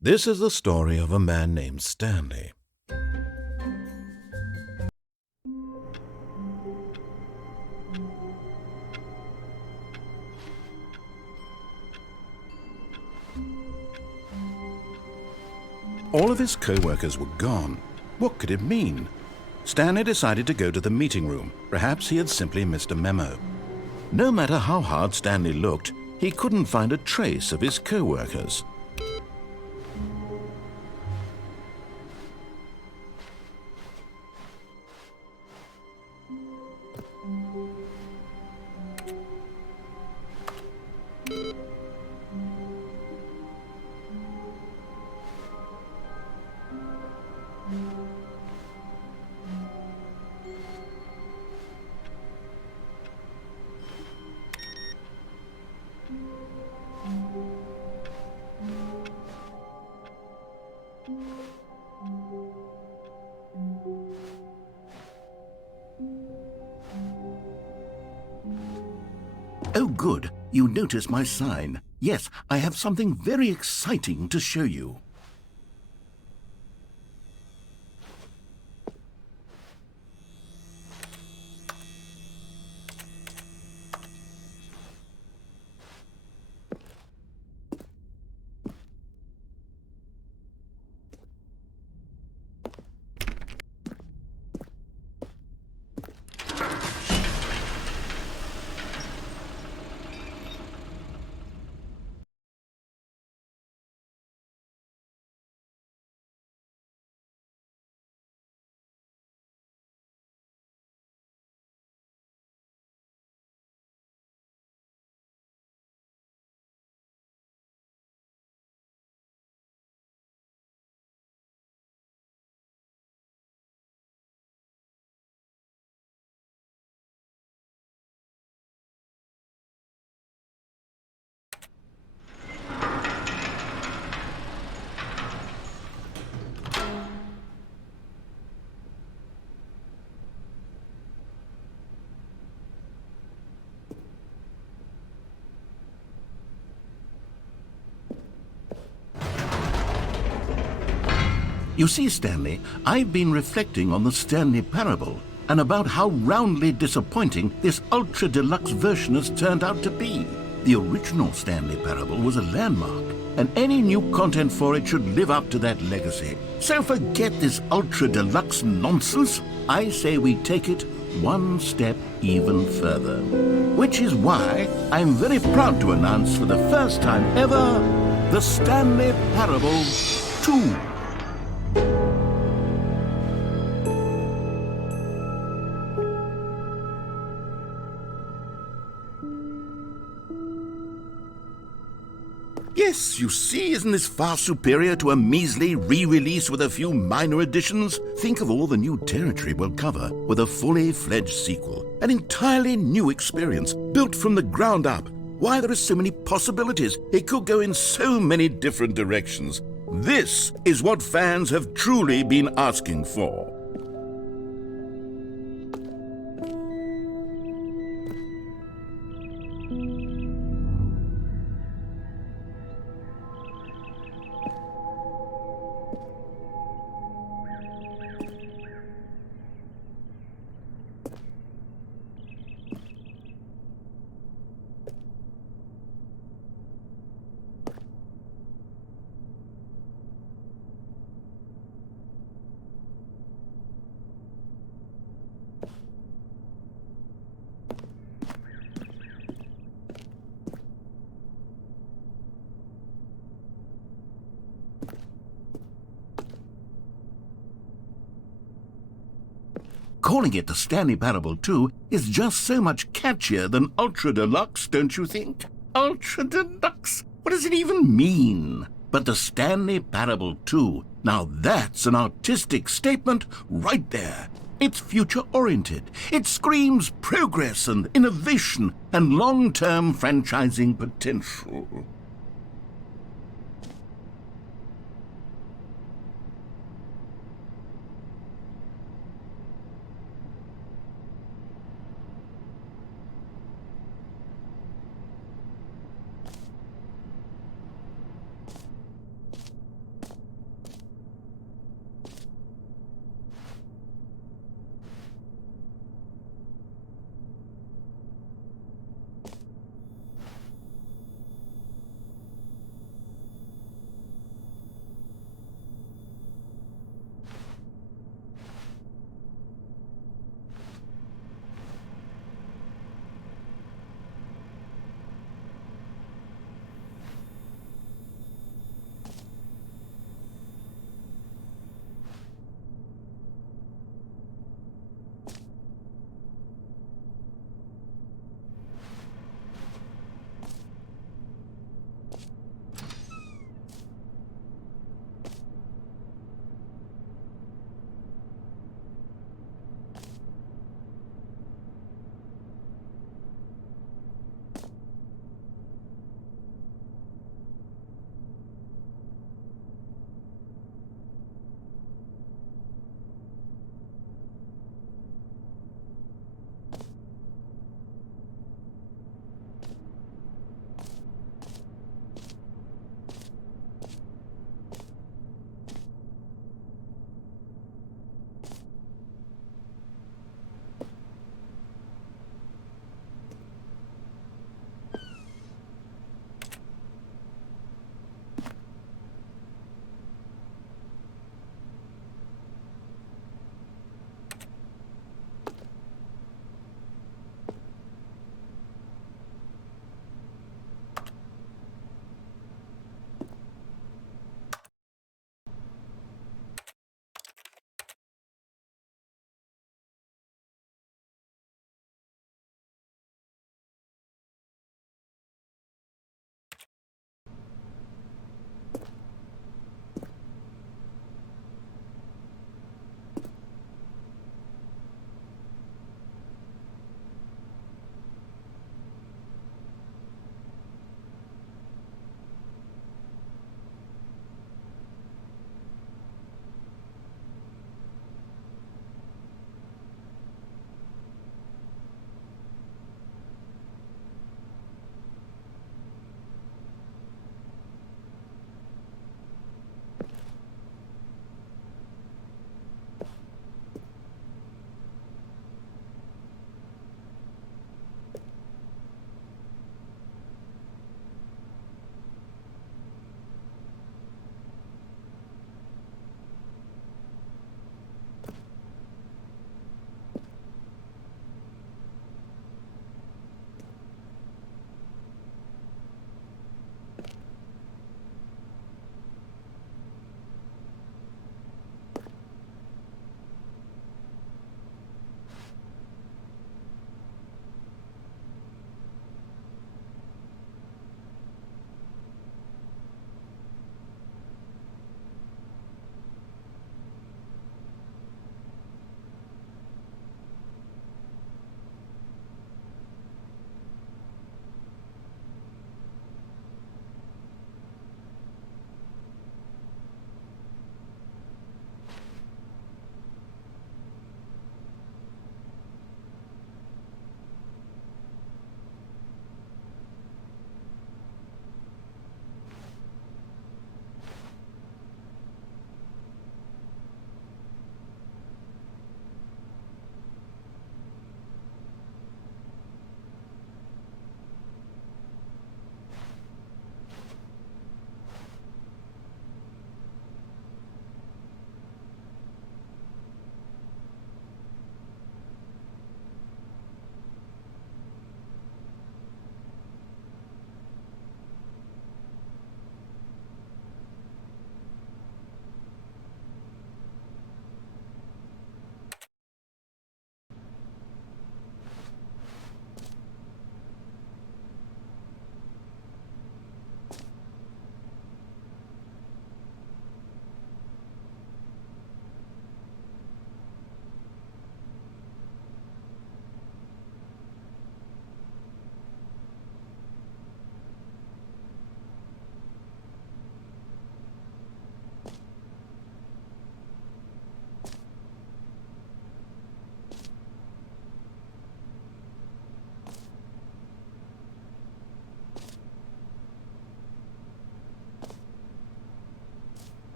This is the story of a man named Stanley. All of his co-workers were gone. What could it mean? Stanley decided to go to the meeting room. Perhaps he had simply missed a memo. No matter how hard Stanley looked, he couldn't find a trace of his co-workers. Oh, good. You noticed my sign. Yes, I have something very exciting to show you. You see, Stanley, I've been reflecting on the Stanley Parable and about how roundly disappointing this Ultra Deluxe version has turned out to be. The original Stanley Parable was a landmark, and any new content for it should live up to that legacy. So forget this Ultra Deluxe nonsense. I say we take it one step even further. Which is why I'm very proud to announce for the first time ever, the Stanley Parable 2. Yes, you see, isn't this far superior to a measly re-release with a few minor additions? Think of all the new territory we'll cover with a fully fledged sequel. An entirely new experience, built from the ground up. Why, there are so many possibilities. It could go in so many different directions. This is what fans have truly been asking for. Calling it the Stanley Parable 2 is just so much catchier than Ultra Deluxe, don't you think? Ultra Deluxe? What does it even mean? But the Stanley Parable 2, now that's an artistic statement right there. It's future-oriented. It screams progress and innovation and long-term franchising potential.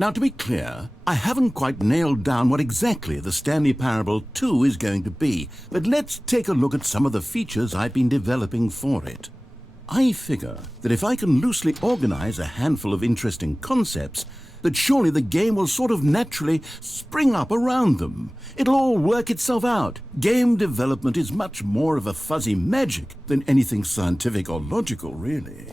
Now, to be clear, I haven't quite nailed down what exactly the Stanley Parable 2 is going to be, but let's take a look at some of the features I've been developing for it. I figure that if I can loosely organize a handful of interesting concepts, that surely the game will sort of naturally spring up around them. It'll all work itself out. Game development is much more of a fuzzy magic than anything scientific or logical, really.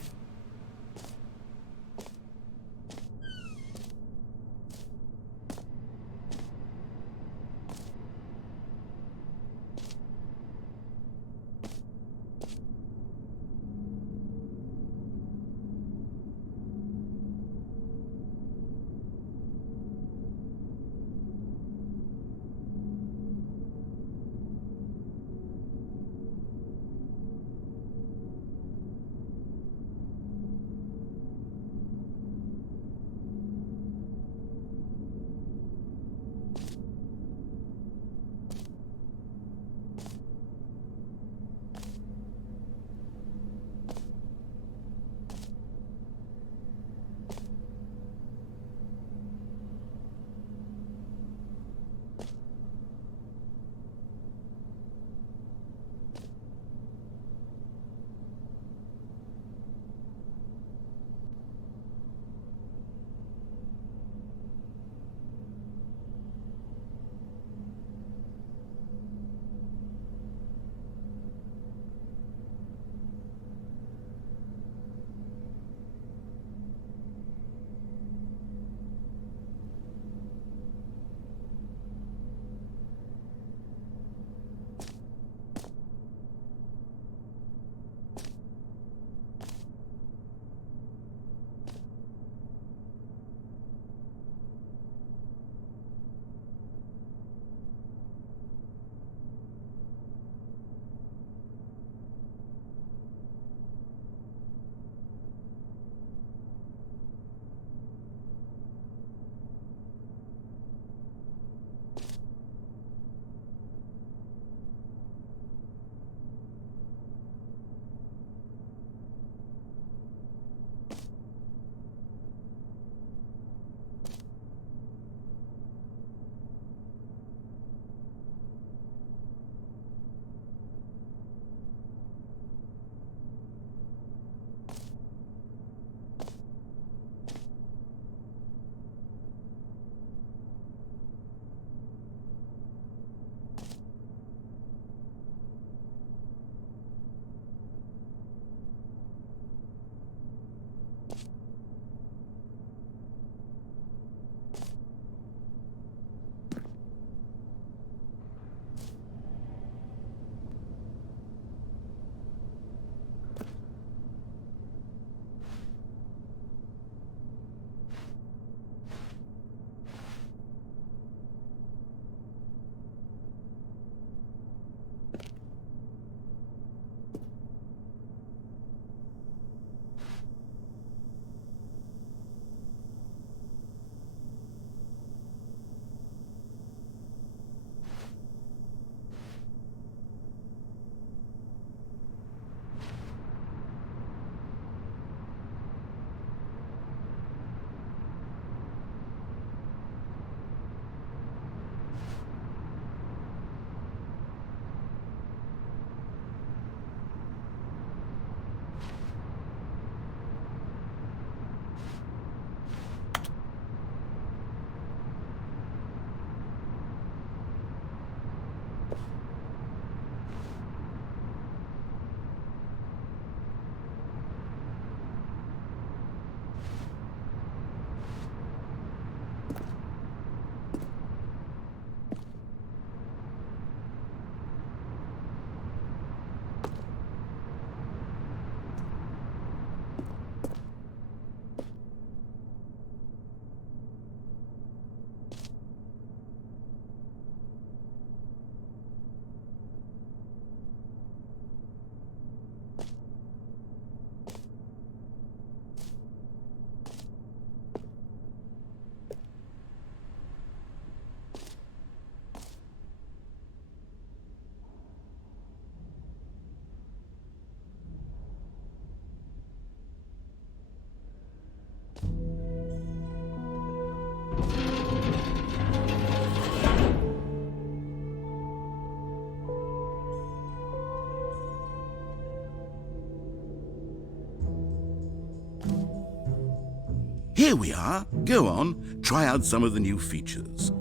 Here we are. Go on, try out some of the new features.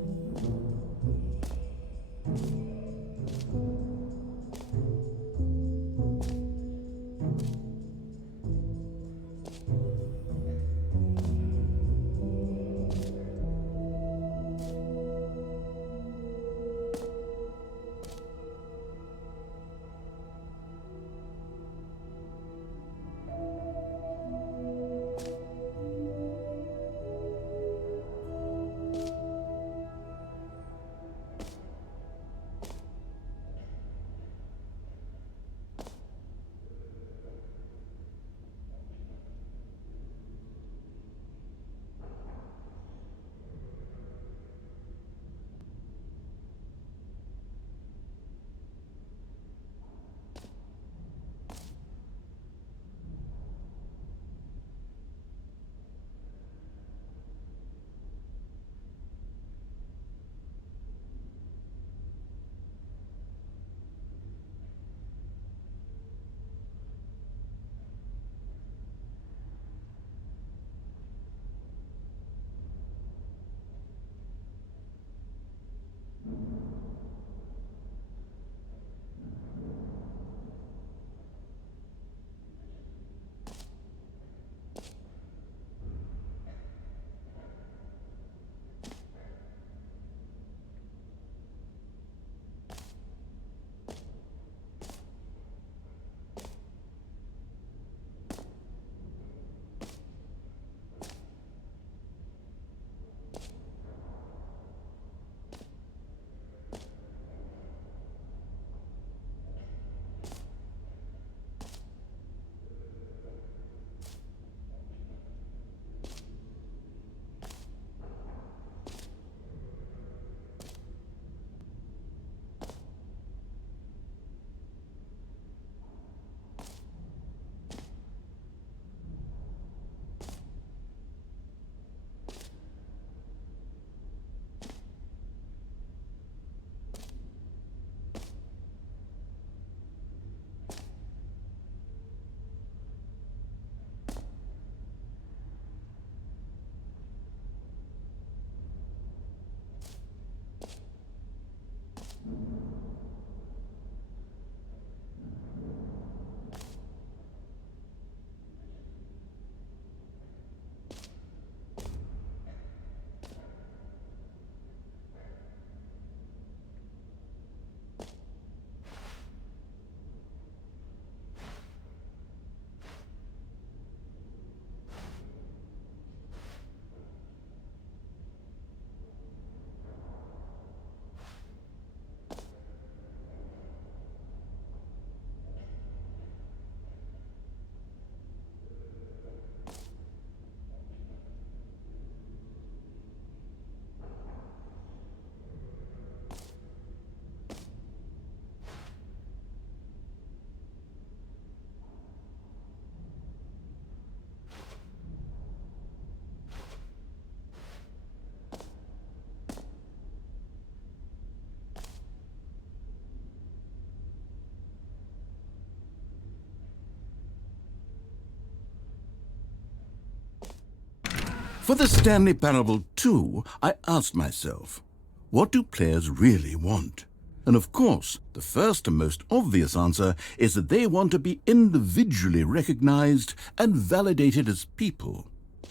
For the Stanley Parable 2, I asked myself, what do players really want? And of course, the first and most obvious answer is that they want to be individually recognized and validated as people.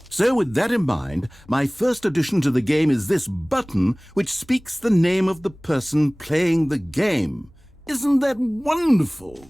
So with that in mind, my first addition to the game is this button which speaks the name of the person playing the game. Isn't that wonderful?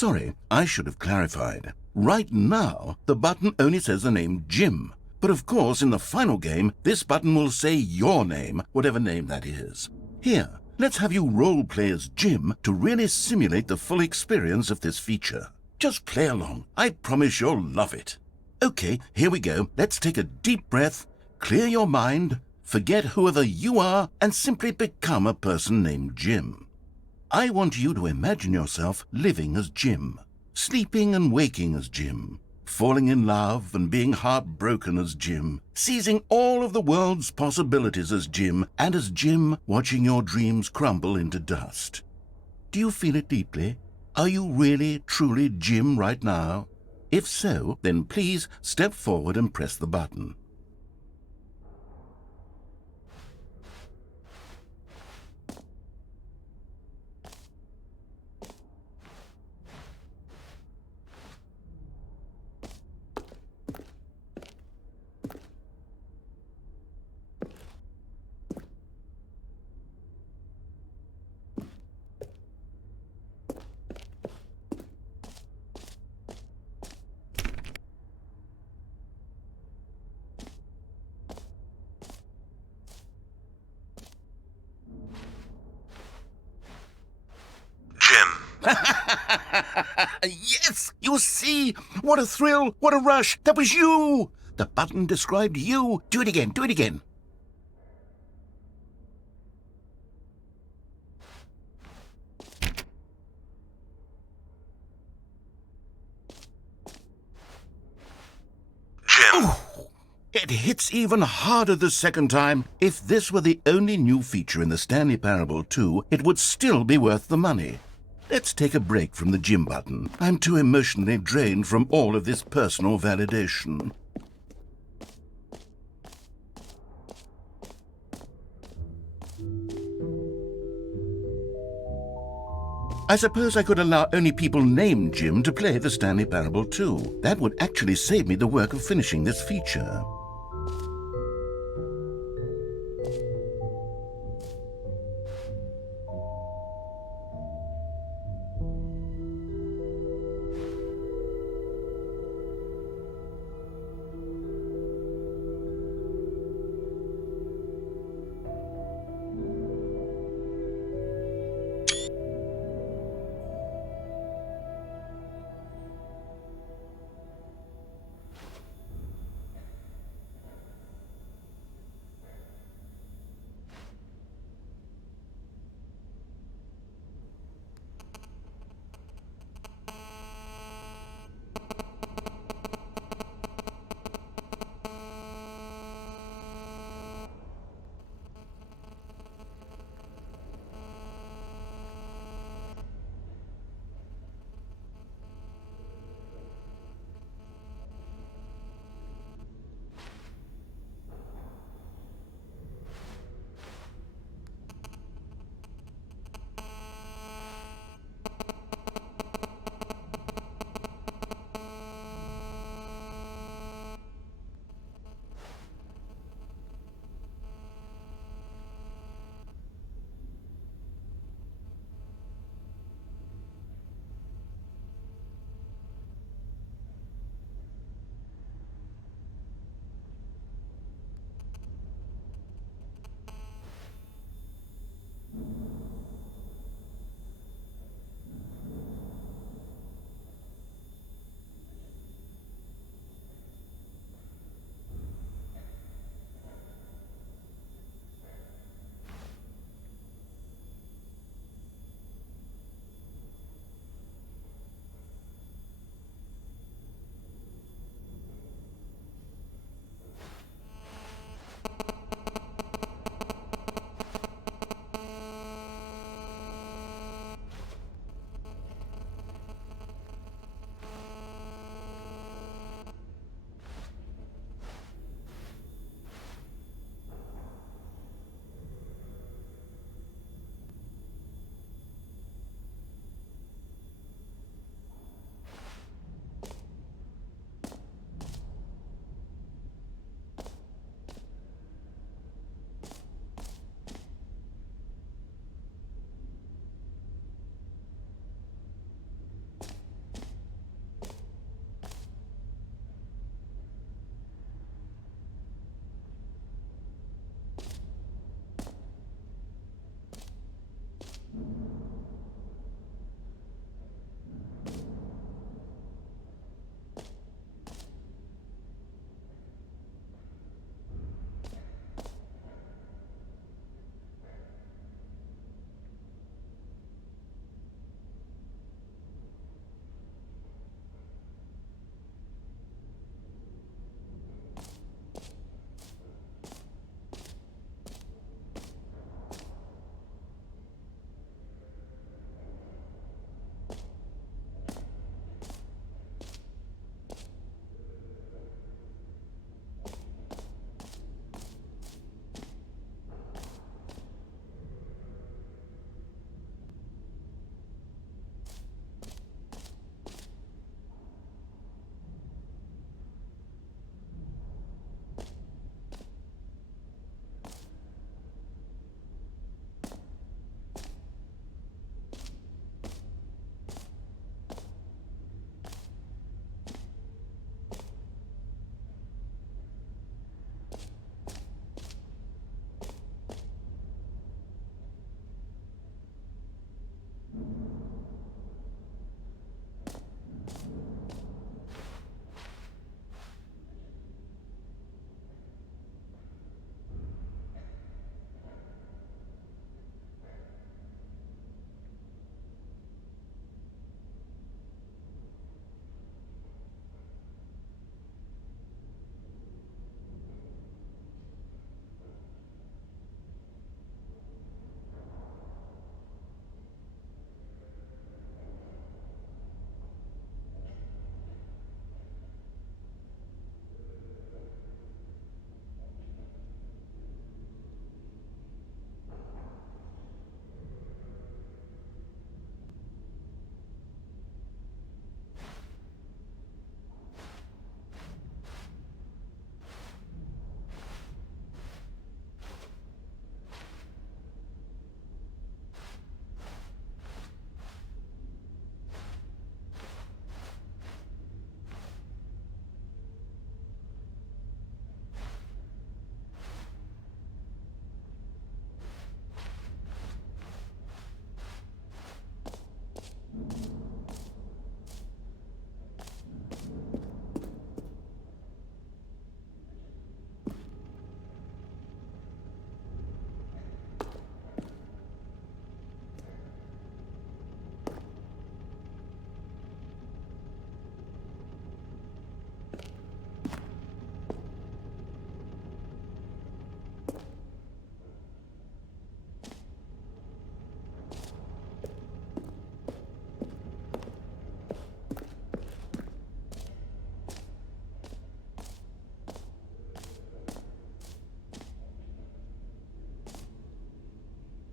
Sorry, I should have clarified. Right now, the button only says the name Jim. But of course, in the final game, this button will say your name, whatever name that is. Here, let's have you role-play as Jim to really simulate the full experience of this feature. Just play along. I promise you'll love it. Okay, here we go. Let's take a deep breath, clear your mind, forget whoever you are, and simply become a person named Jim. I want you to imagine yourself living as Jim, sleeping and waking as Jim, falling in love and being heartbroken as Jim, seizing all of the world's possibilities as Jim, and as Jim watching your dreams crumble into dust. Do you feel it deeply? Are you really, truly Jim right now? If so, then please step forward and press the button. Yes! You see? What a thrill! What a rush! That was you! The button described you. Do it again. Do it again. Jim. Ooh, it hits even harder the second time. If this were the only new feature in the Stanley Parable 2, it would still be worth the money. Let's take a break from the Jim button. I'm too emotionally drained from all of this personal validation. I suppose I could allow only people named Jim to play the Stanley Parable 2. That would actually save me the work of finishing this feature.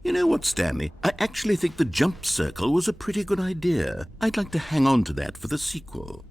You know what, Stanley? I actually think the jump circle was a pretty good idea. I'd like to hang on to that for the sequel.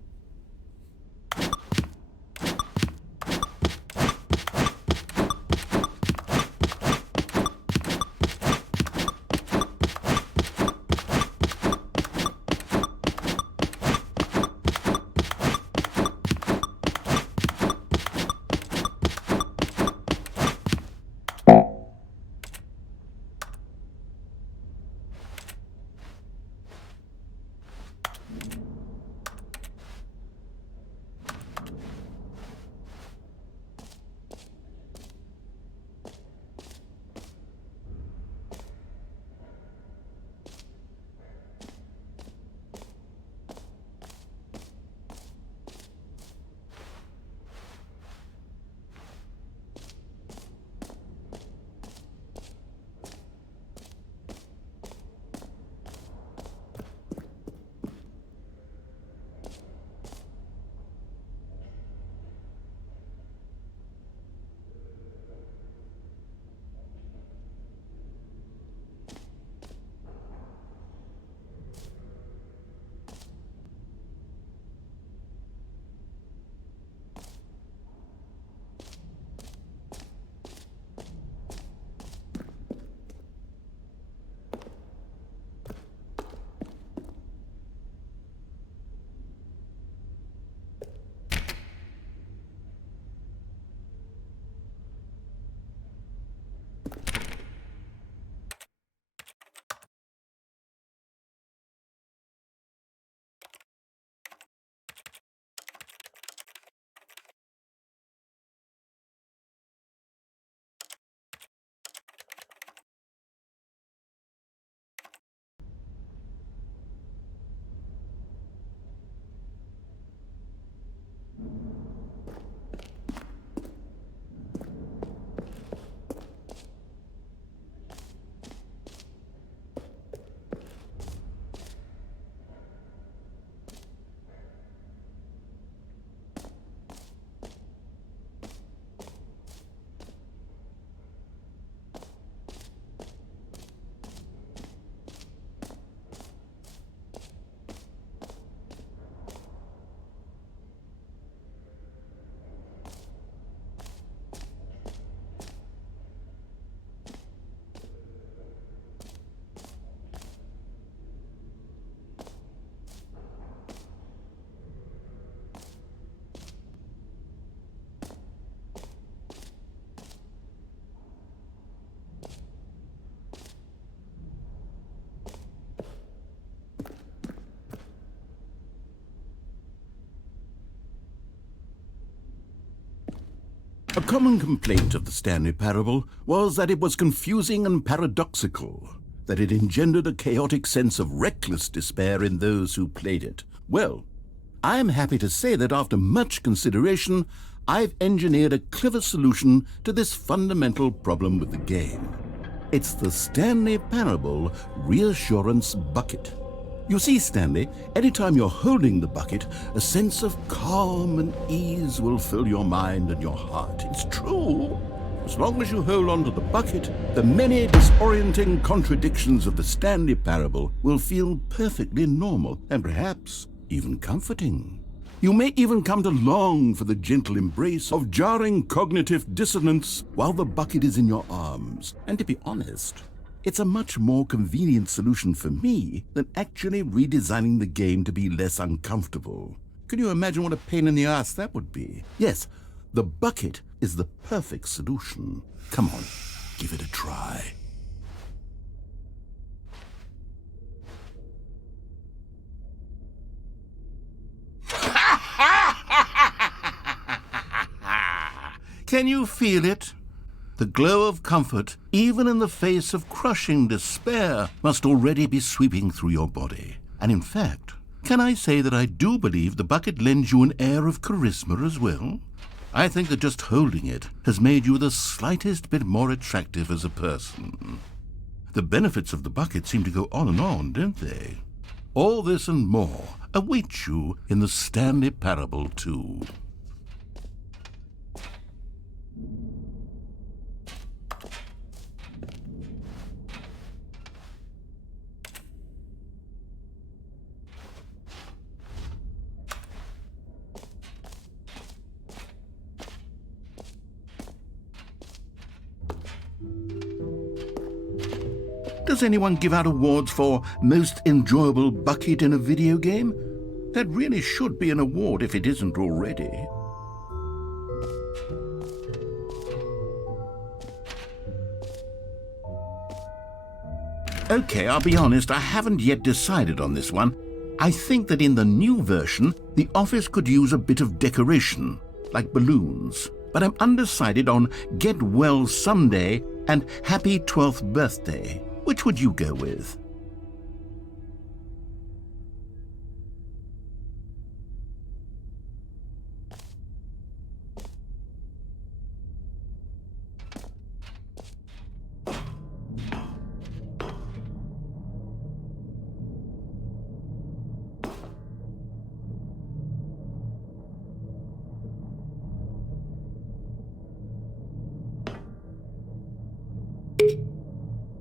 A common complaint of the Stanley Parable was that it was confusing and paradoxical, that it engendered a chaotic sense of reckless despair in those who played it. Well, I am happy to say that after much consideration, I've engineered a clever solution to this fundamental problem with the game. It's the Stanley Parable Reassurance Bucket. You see, Stanley, anytime you're holding the bucket, a sense of calm and ease will fill your mind and your heart. It's true. As long as you hold on to the bucket, the many disorienting contradictions of the Stanley Parable will feel perfectly normal and perhaps even comforting. You may even come to long for the gentle embrace of jarring cognitive dissonance while the bucket is in your arms. And to be honest, it's a much more convenient solution for me than actually redesigning the game to be less uncomfortable. Can you imagine what a pain in the ass that would be? Yes, the bucket is the perfect solution. Come on, give it a try. Can you feel it? The glow of comfort, even in the face of crushing despair, must already be sweeping through your body. And in fact, can I say that I do believe the bucket lends you an air of charisma as well? I think that just holding it has made you the slightest bit more attractive as a person. The benefits of the bucket seem to go on, don't they? All this and more await you in the Stanley Parable 2. Does anyone give out awards for most enjoyable bucket in a video game? That really should be an award if it isn't already. Okay, I'll be honest, I haven't yet decided on this one. I think that in the new version, the office could use a bit of decoration, like balloons. But I'm undecided on Get Well Someday and Happy 12th Birthday. Which would you go with?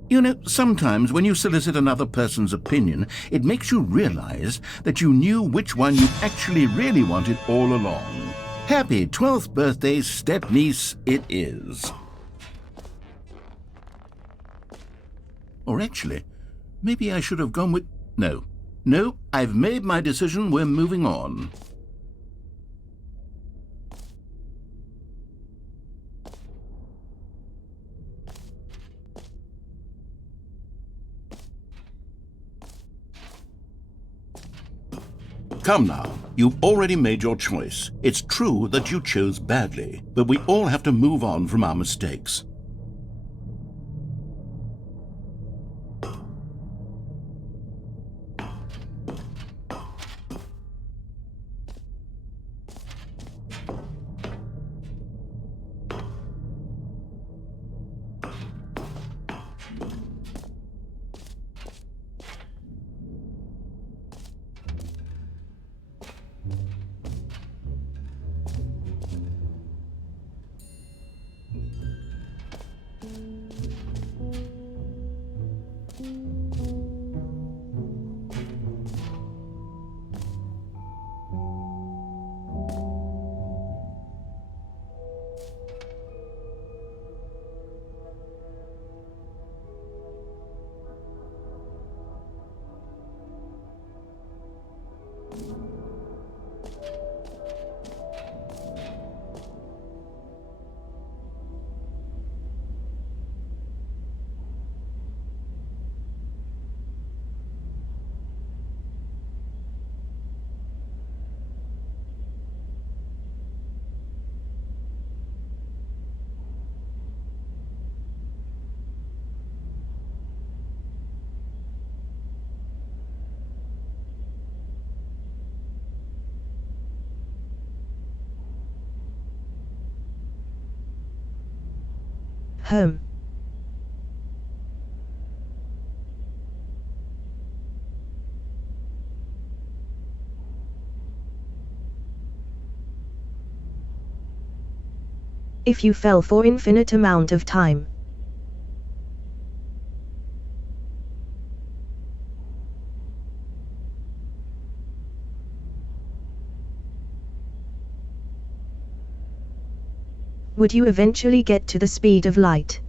You know, sometimes when you solicit another person's opinion, it makes you realize that you knew which one you actually really wanted all along. Happy 12th birthday, step-niece, it is. Or actually, maybe I should have gone with... No, I've made my decision, we're moving on. Come now, you've already made your choice. It's true that you chose badly, but we all have to move on from our mistakes. Home. If you fell for infinite amount of time. Would you eventually get to the speed of light?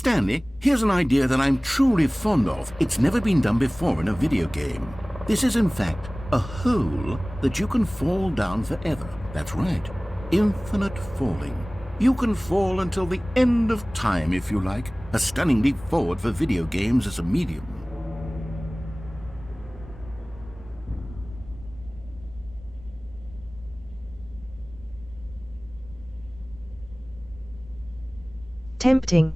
Stanley, here's an idea that I'm truly fond of. It's never been done before in a video game. This is, in fact, a hole that you can fall down forever. That's right. Infinite falling. You can fall until the end of time, if you like. A stunning leap forward for video games as a medium. Tempting.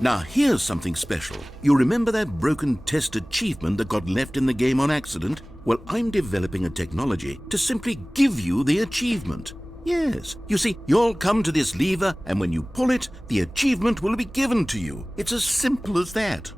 Now here's something special. You remember that broken test achievement that got left in the game on accident? Well, I'm developing a technology to simply give you the achievement. Yes, you see, you'll come to this lever, and when you pull it, the achievement will be given to you. It's as simple as that.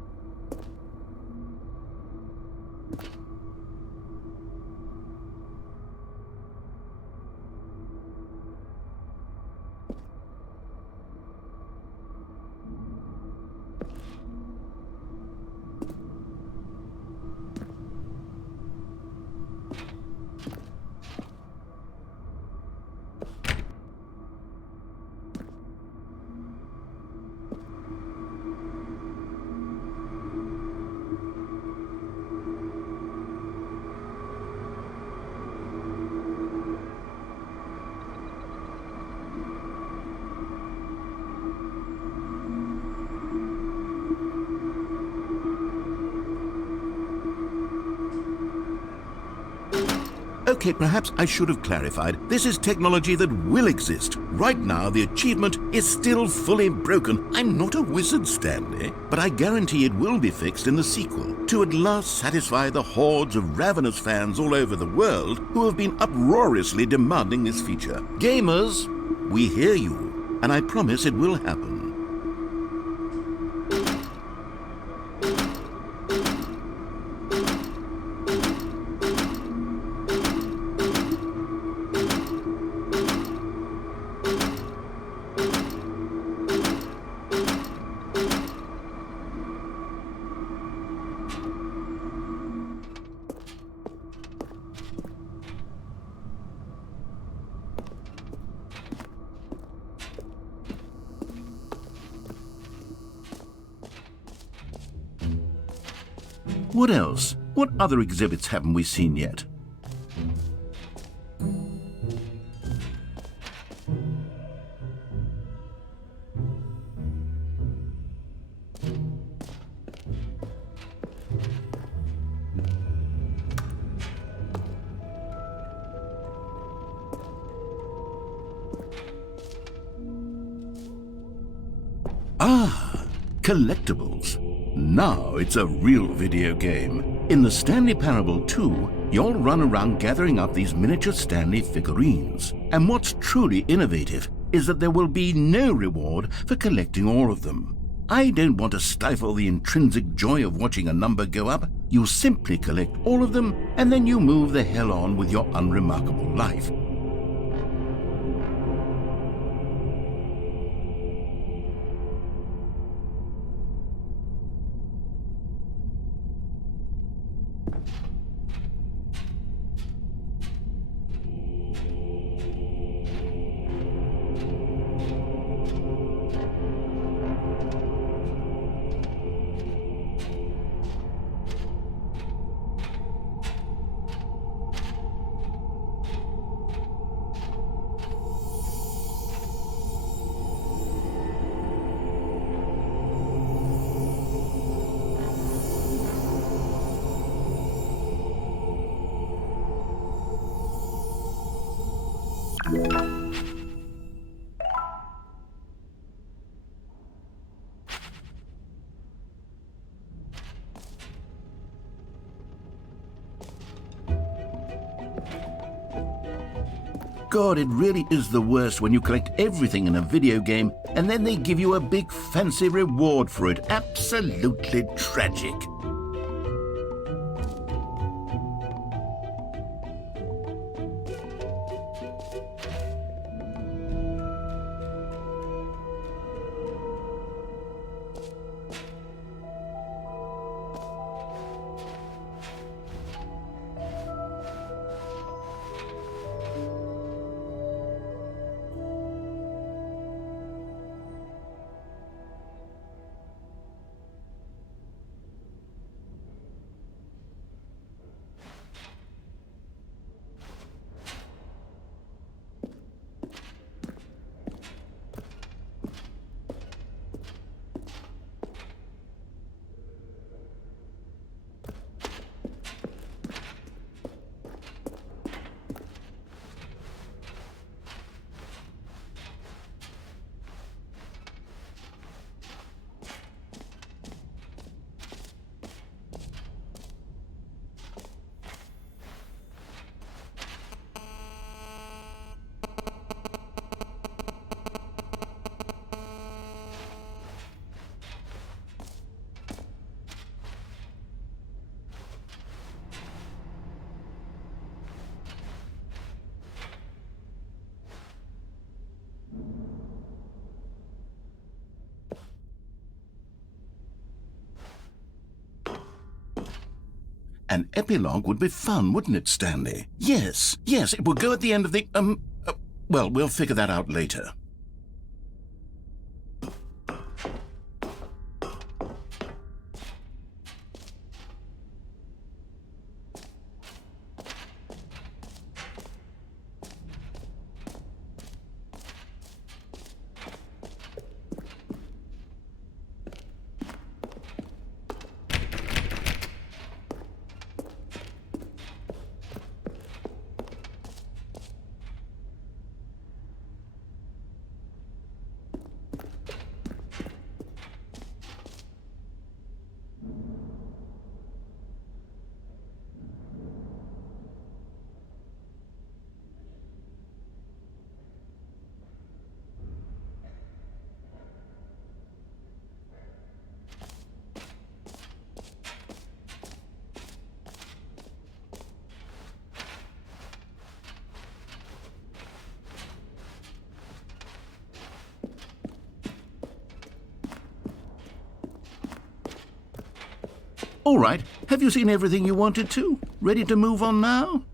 Okay, perhaps I should have clarified. This is technology that will exist. Right now, the achievement is still fully broken. I'm not a wizard, Stanley, but I guarantee it will be fixed in the sequel to at last satisfy the hordes of ravenous fans all over the world who have been uproariously demanding this feature. Gamers, we hear you, and I promise it will happen. What else? What other exhibits haven't we seen yet? Ah, collectibles. Now it's a real video game. In the Stanley Parable 2, you'll run around gathering up these miniature Stanley figurines. And what's truly innovative is that there will be no reward for collecting all of them. I don't want to stifle the intrinsic joy of watching a number go up. You simply collect all of them, and then you move the hell on with your unremarkable life. God, it really is the worst when you collect everything in a video game and then they give you a big fancy reward for it. Absolutely tragic. An epilogue would be fun, wouldn't it, Stanley? Yes, it would go at the end of the, well, we'll figure that out later. All right, have you seen everything you wanted to? Ready to move on now?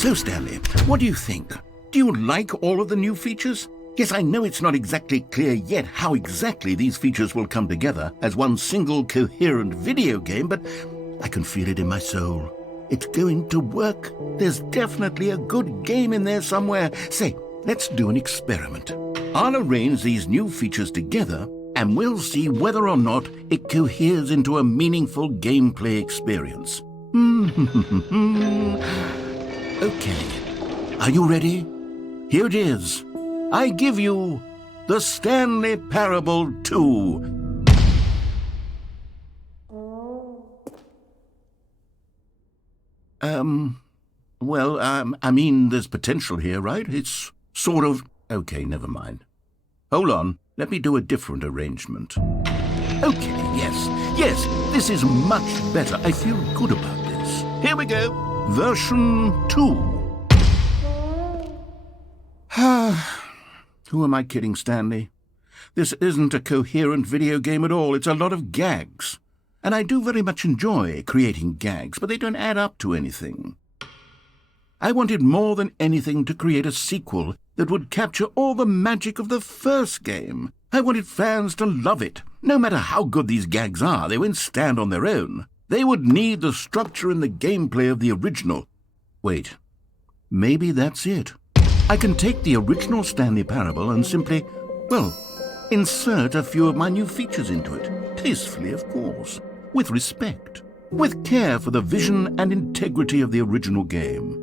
So, Stanley, what do you think? Do you like all of the new features? Yes, I know it's not exactly clear yet how exactly these features will come together as one single coherent video game, but I can feel it in my soul. It's going to work. There's definitely a good game in there somewhere. Say, let's do an experiment. I'll arrange these new features together, and we'll see whether or not it coheres into a meaningful gameplay experience. Okay, are you ready? Here it is. I give you the Stanley Parable 2. I mean, there's potential here, right? It's sort of... Okay, never mind. Hold on, let me do a different arrangement. Okay, yes, this is much better. I feel good about this. Here we go. Version 2. Who am I kidding, Stanley? This isn't a coherent video game at all. It's a lot of gags. And I do very much enjoy creating gags, but they don't add up to anything. I wanted more than anything to create a sequel that would capture all the magic of the first game. I wanted fans to love it. No matter how good these gags are, they won't stand on their own. They would need the structure and the gameplay of the original. Wait, maybe that's it. I can take the original Stanley Parable and simply, insert a few of my new features into it. Tastefully, of course. With respect. With care for the vision and integrity of the original game.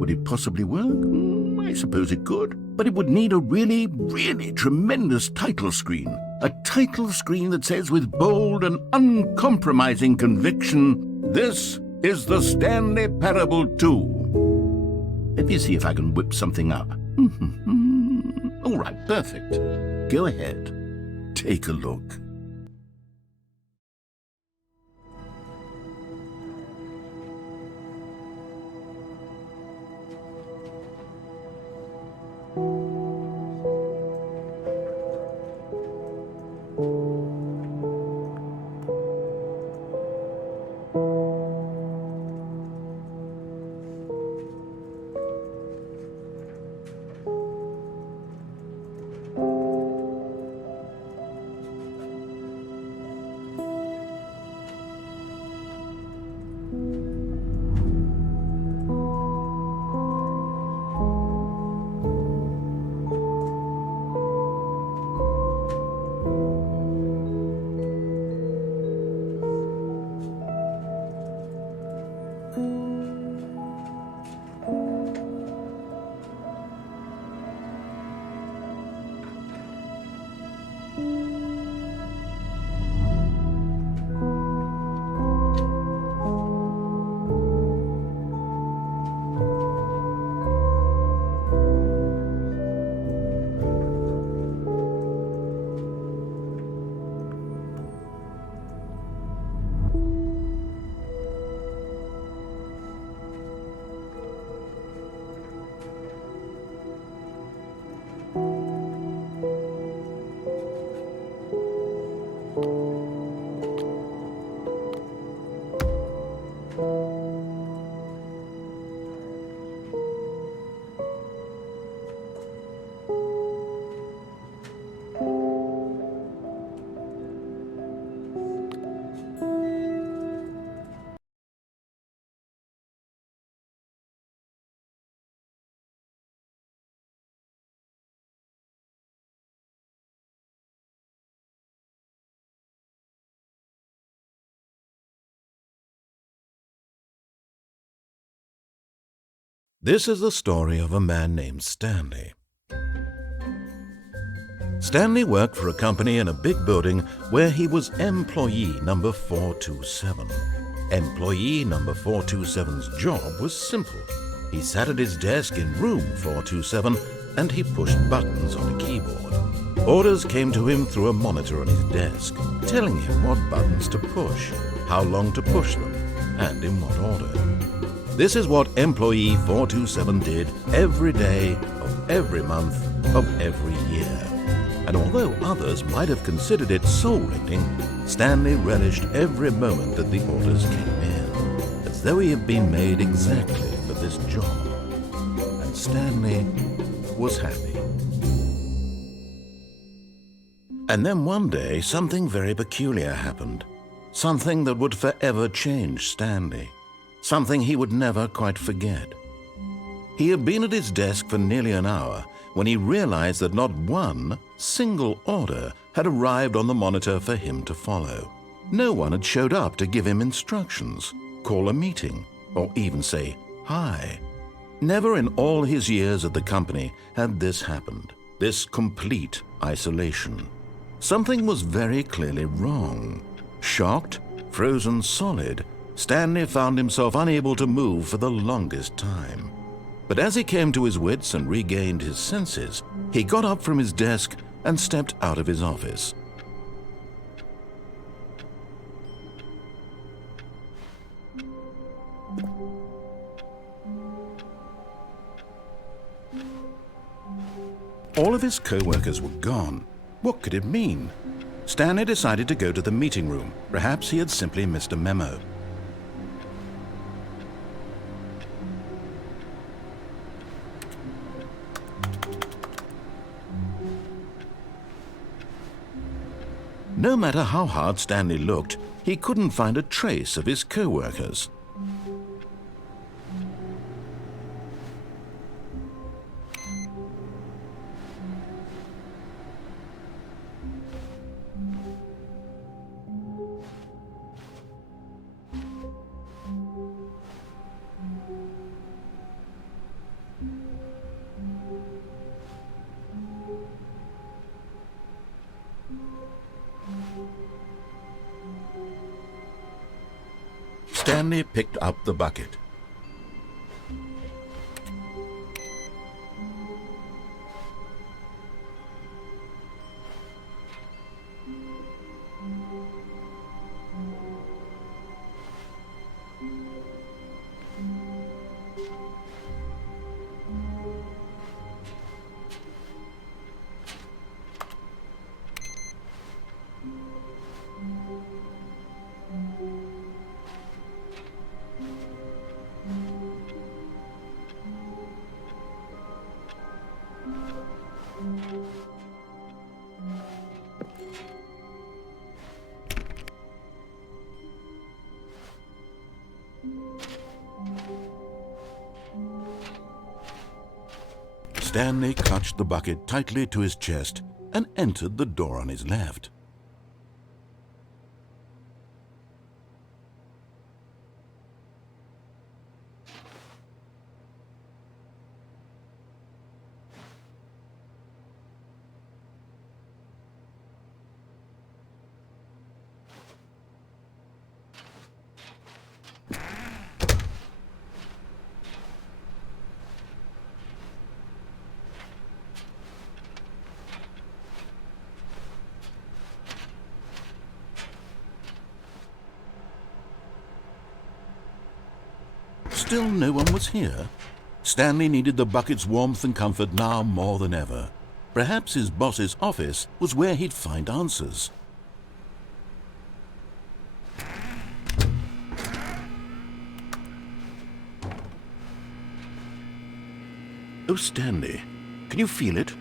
Would it possibly work? I suppose it could. But it would need a really, really tremendous title screen. A title screen that says with bold and uncompromising conviction, "This is the Stanley Parable 2. Let me see if I can whip something up. All right, perfect. Go ahead. Take a look. This is the story of a man named Stanley. Stanley worked for a company in a big building where he was employee number 427. Employee number 427's job was simple. He sat at his desk in room 427 and he pushed buttons on a keyboard. Orders came to him through a monitor on his desk, telling him what buttons to push, how long to push them, and in what order. This is what employee 427 did every day of every month of every year. And although others might have considered it soul-rending, Stanley relished every moment that the orders came in, as though he had been made exactly for this job. Stanley was happy. And then one day, something very peculiar happened. Something that would forever change Stanley. Something he would never quite forget. He had been at his desk for nearly an hour when he realized that not one single order had arrived on the monitor for him to follow. No one had showed up to give him instructions, call a meeting, or even say hi. Never in all his years at the company had this happened, this complete isolation. Something was very clearly wrong. Shocked, frozen solid, Stanley found himself unable to move for the longest time. But as he came to his wits and regained his senses, he got up from his desk and stepped out of his office. All of his co-workers were gone. What could it mean? Stanley decided to go to the meeting room. Perhaps he had simply missed a memo. No matter how hard Stanley looked, he couldn't find a trace of his co-workers. Stanley picked up the bucket. Stanley clutched the bucket tightly to his chest and entered the door on his left. Still no one was here. Stanley needed the bucket's warmth and comfort now more than ever. Perhaps his boss's office was where he'd find answers. Oh, Stanley, can you feel it?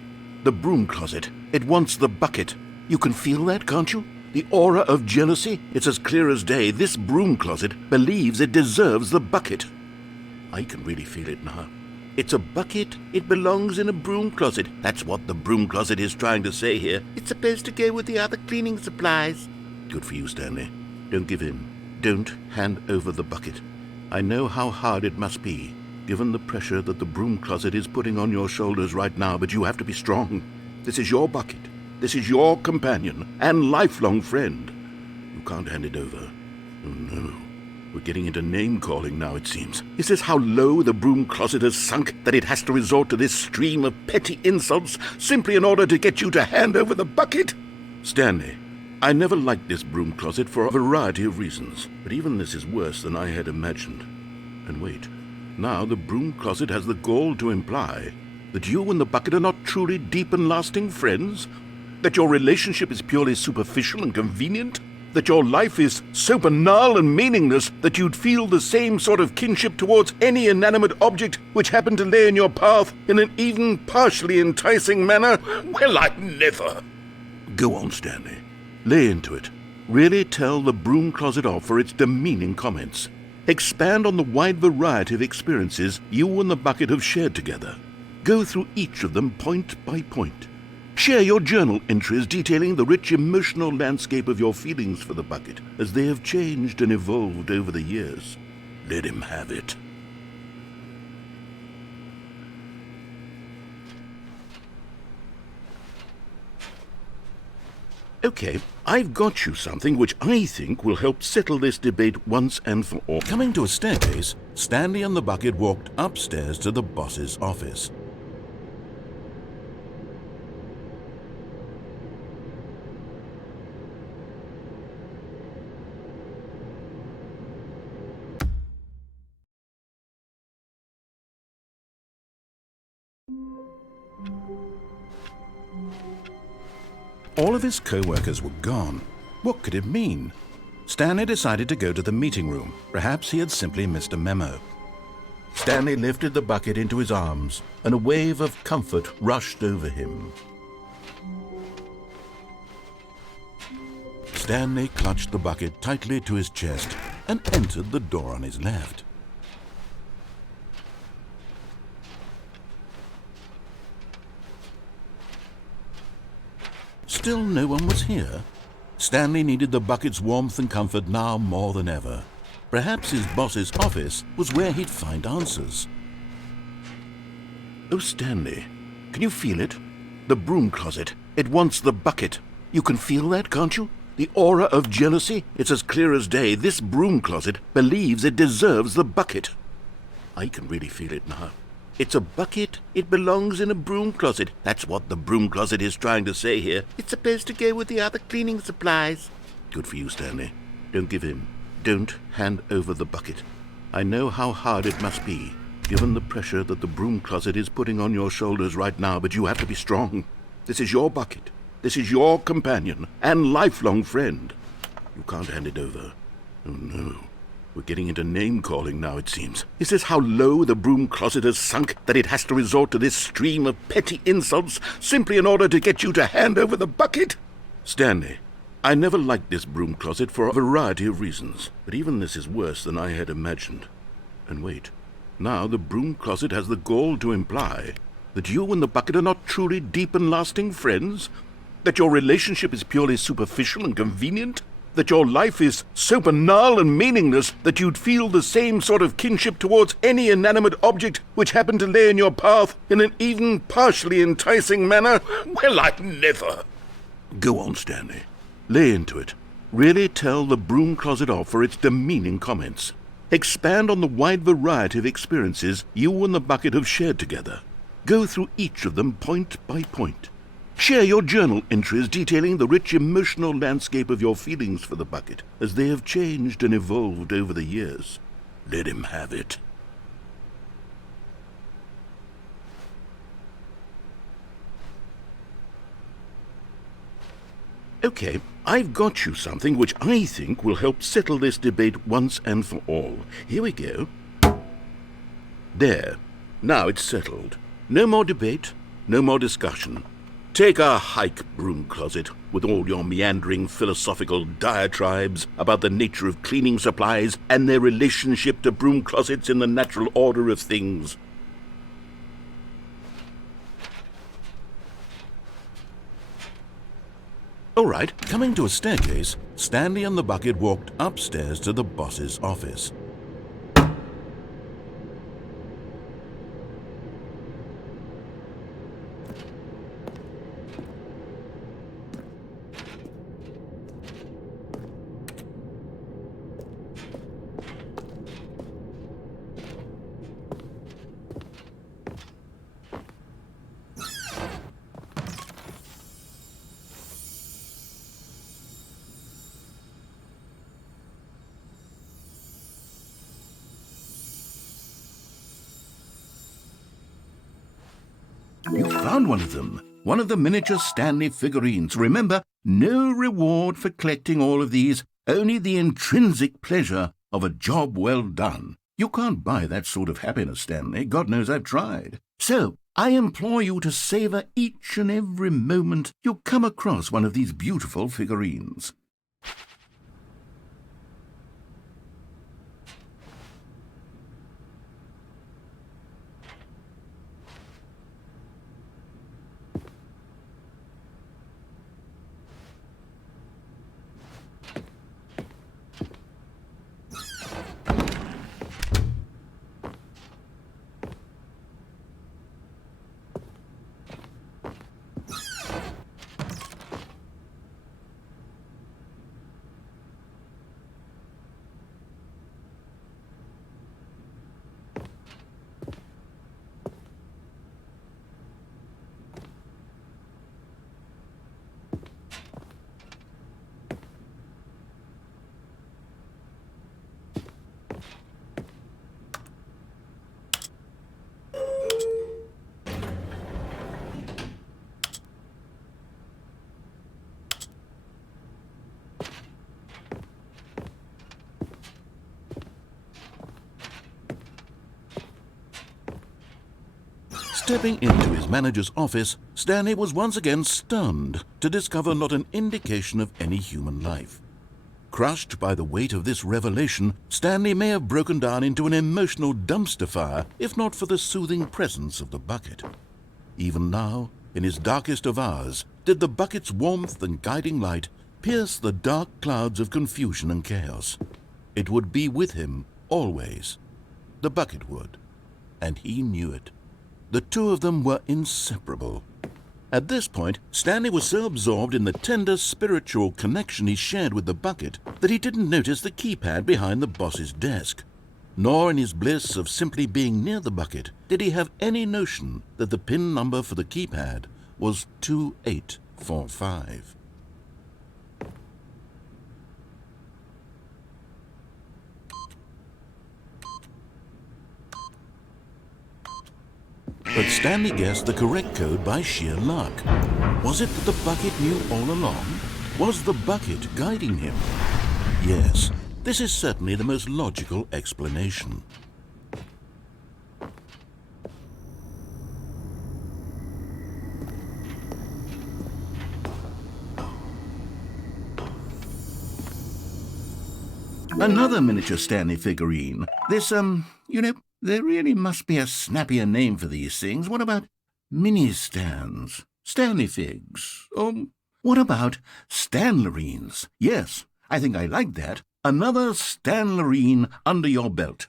The broom closet. It wants the bucket. You can feel that, can't you? The aura of jealousy? It's as clear as day. This broom closet believes it deserves the bucket. I can really feel it now. It's a bucket. It belongs in a broom closet. That's what the broom closet is trying to say here. It's supposed to go with the other cleaning supplies. Good for you, Stanley. Don't give in. Don't hand over the bucket. I know how hard it must be, given the pressure that the broom closet is putting on your shoulders right now, but you have to be strong. This is your bucket. This is your companion and lifelong friend. You can't hand it over. Oh, no. We're getting into name-calling now, it seems. Is this how low the broom closet has sunk, that it has to resort to this stream of petty insults simply in order to get you to hand over the bucket? Stanley, I never liked this broom closet for a variety of reasons, but even this is worse than I had imagined. And wait, now the broom closet has the gall to imply that you and the bucket are not truly deep and lasting friends? That your relationship is purely superficial and convenient? that your life is so banal and meaningless that you'd feel the same sort of kinship towards any inanimate object which happened to lay in your path in an even partially enticing manner? Well, I never. Go on, Stanley. Lay into it. Really tell the broom closet off for its demeaning comments. Expand on the wide variety of experiences you and the bucket have shared together. Go through each of them point by point. Share your journal entries detailing the rich emotional landscape of your feelings for the bucket as they have changed and evolved over the years. Let him have it. Okay, I've got you something which I think will help settle this debate once and for all. Coming to a staircase, Stanley and the bucket walked upstairs to the boss's office. All of his co-workers were gone. What could it mean? Stanley decided to go to the meeting room. Perhaps he had simply missed a memo. Stanley lifted the bucket into his arms, and a wave of comfort rushed over him. Stanley clutched the bucket tightly to his chest and entered the door on his left. Still no one was here. Stanley needed the bucket's warmth and comfort now more than ever. Perhaps his boss's office was where he'd find answers. Oh, Stanley, can you feel it? The broom closet. It wants the bucket. You can feel that, can't you? The aura of jealousy. It's as clear as day. This broom closet believes it deserves the bucket. I can really feel it now. It's a bucket. It belongs in a broom closet. That's what the broom closet is trying to say here. It's supposed to go with the other cleaning supplies. Good for you, Stanley. Don't give in. Don't hand over the bucket. I know how hard it must be, given the pressure that the broom closet is putting on your shoulders right now, but you have to be strong. This is your bucket. This is your companion and lifelong friend. You can't hand it over. Oh, no. We're getting into name-calling now, it seems. Is this how low the broom closet has sunk, that it has to resort to this stream of petty insults simply in order to get you to hand over the bucket? Stanley, I never liked this broom closet for a variety of reasons, but even this is worse than I had imagined. And wait, now the broom closet has the gall to imply that you and the bucket are not truly deep and lasting friends? That your relationship is purely superficial and convenient? That your life is so banal and meaningless that you'd feel the same sort of kinship towards any inanimate object which happened to lay in your path in an even partially enticing manner? Well, I never. Go on, Stanley. Lay into it. Really tell the broom closet off for its demeaning comments. Expand on the wide variety of experiences you and the bucket have shared together. Go through each of them point by point. Share your journal entries detailing the rich emotional landscape of your feelings for the bucket as they have changed and evolved over the years. Let him have it. Okay, I've got you something which I think will help settle this debate once and for all. Here we go. There. Now it's settled. No more debate, no more discussion. Take a hike, broom closet, with all your meandering philosophical diatribes about the nature of cleaning supplies and their relationship to broom closets in the natural order of things. All right, coming to a staircase, Stanley and the bucket walked upstairs to the boss's office. You found one of them. one of the miniature Stanley figurines. Remember, no reward for collecting all of these, only the intrinsic pleasure of a job well done. You can't buy that sort of happiness, Stanley. God knows I've tried. So, I implore you to savor each and every moment you come across one of these beautiful figurines. Stepping into his manager's office, Stanley was once again stunned to discover not an indication of any human life. Crushed by the weight of this revelation, Stanley may have broken down into an emotional dumpster fire if not for the soothing presence of the bucket. Even now, in his darkest of hours, did the bucket's warmth and guiding light pierce the dark clouds of confusion and chaos. It would be with him always. The bucket would, and he knew it. The two of them were inseparable. At this point, Stanley was so absorbed in the tender spiritual connection he shared with the bucket that he didn't notice the keypad behind the boss's desk. Nor in his bliss of simply being near the bucket did he have any notion that the PIN number for the keypad was 2845. But Stanley guessed the correct code by sheer luck. Was it that the bucket knew all along? Was the bucket guiding him? Yes, this is certainly the most logical explanation. Another miniature Stanley figurine. This, there really must be a snappier name for these things. What about mini-stands? Stanley figs? Or what about Stanlerines? Yes, I think I like that. Another Stanlerine under your belt.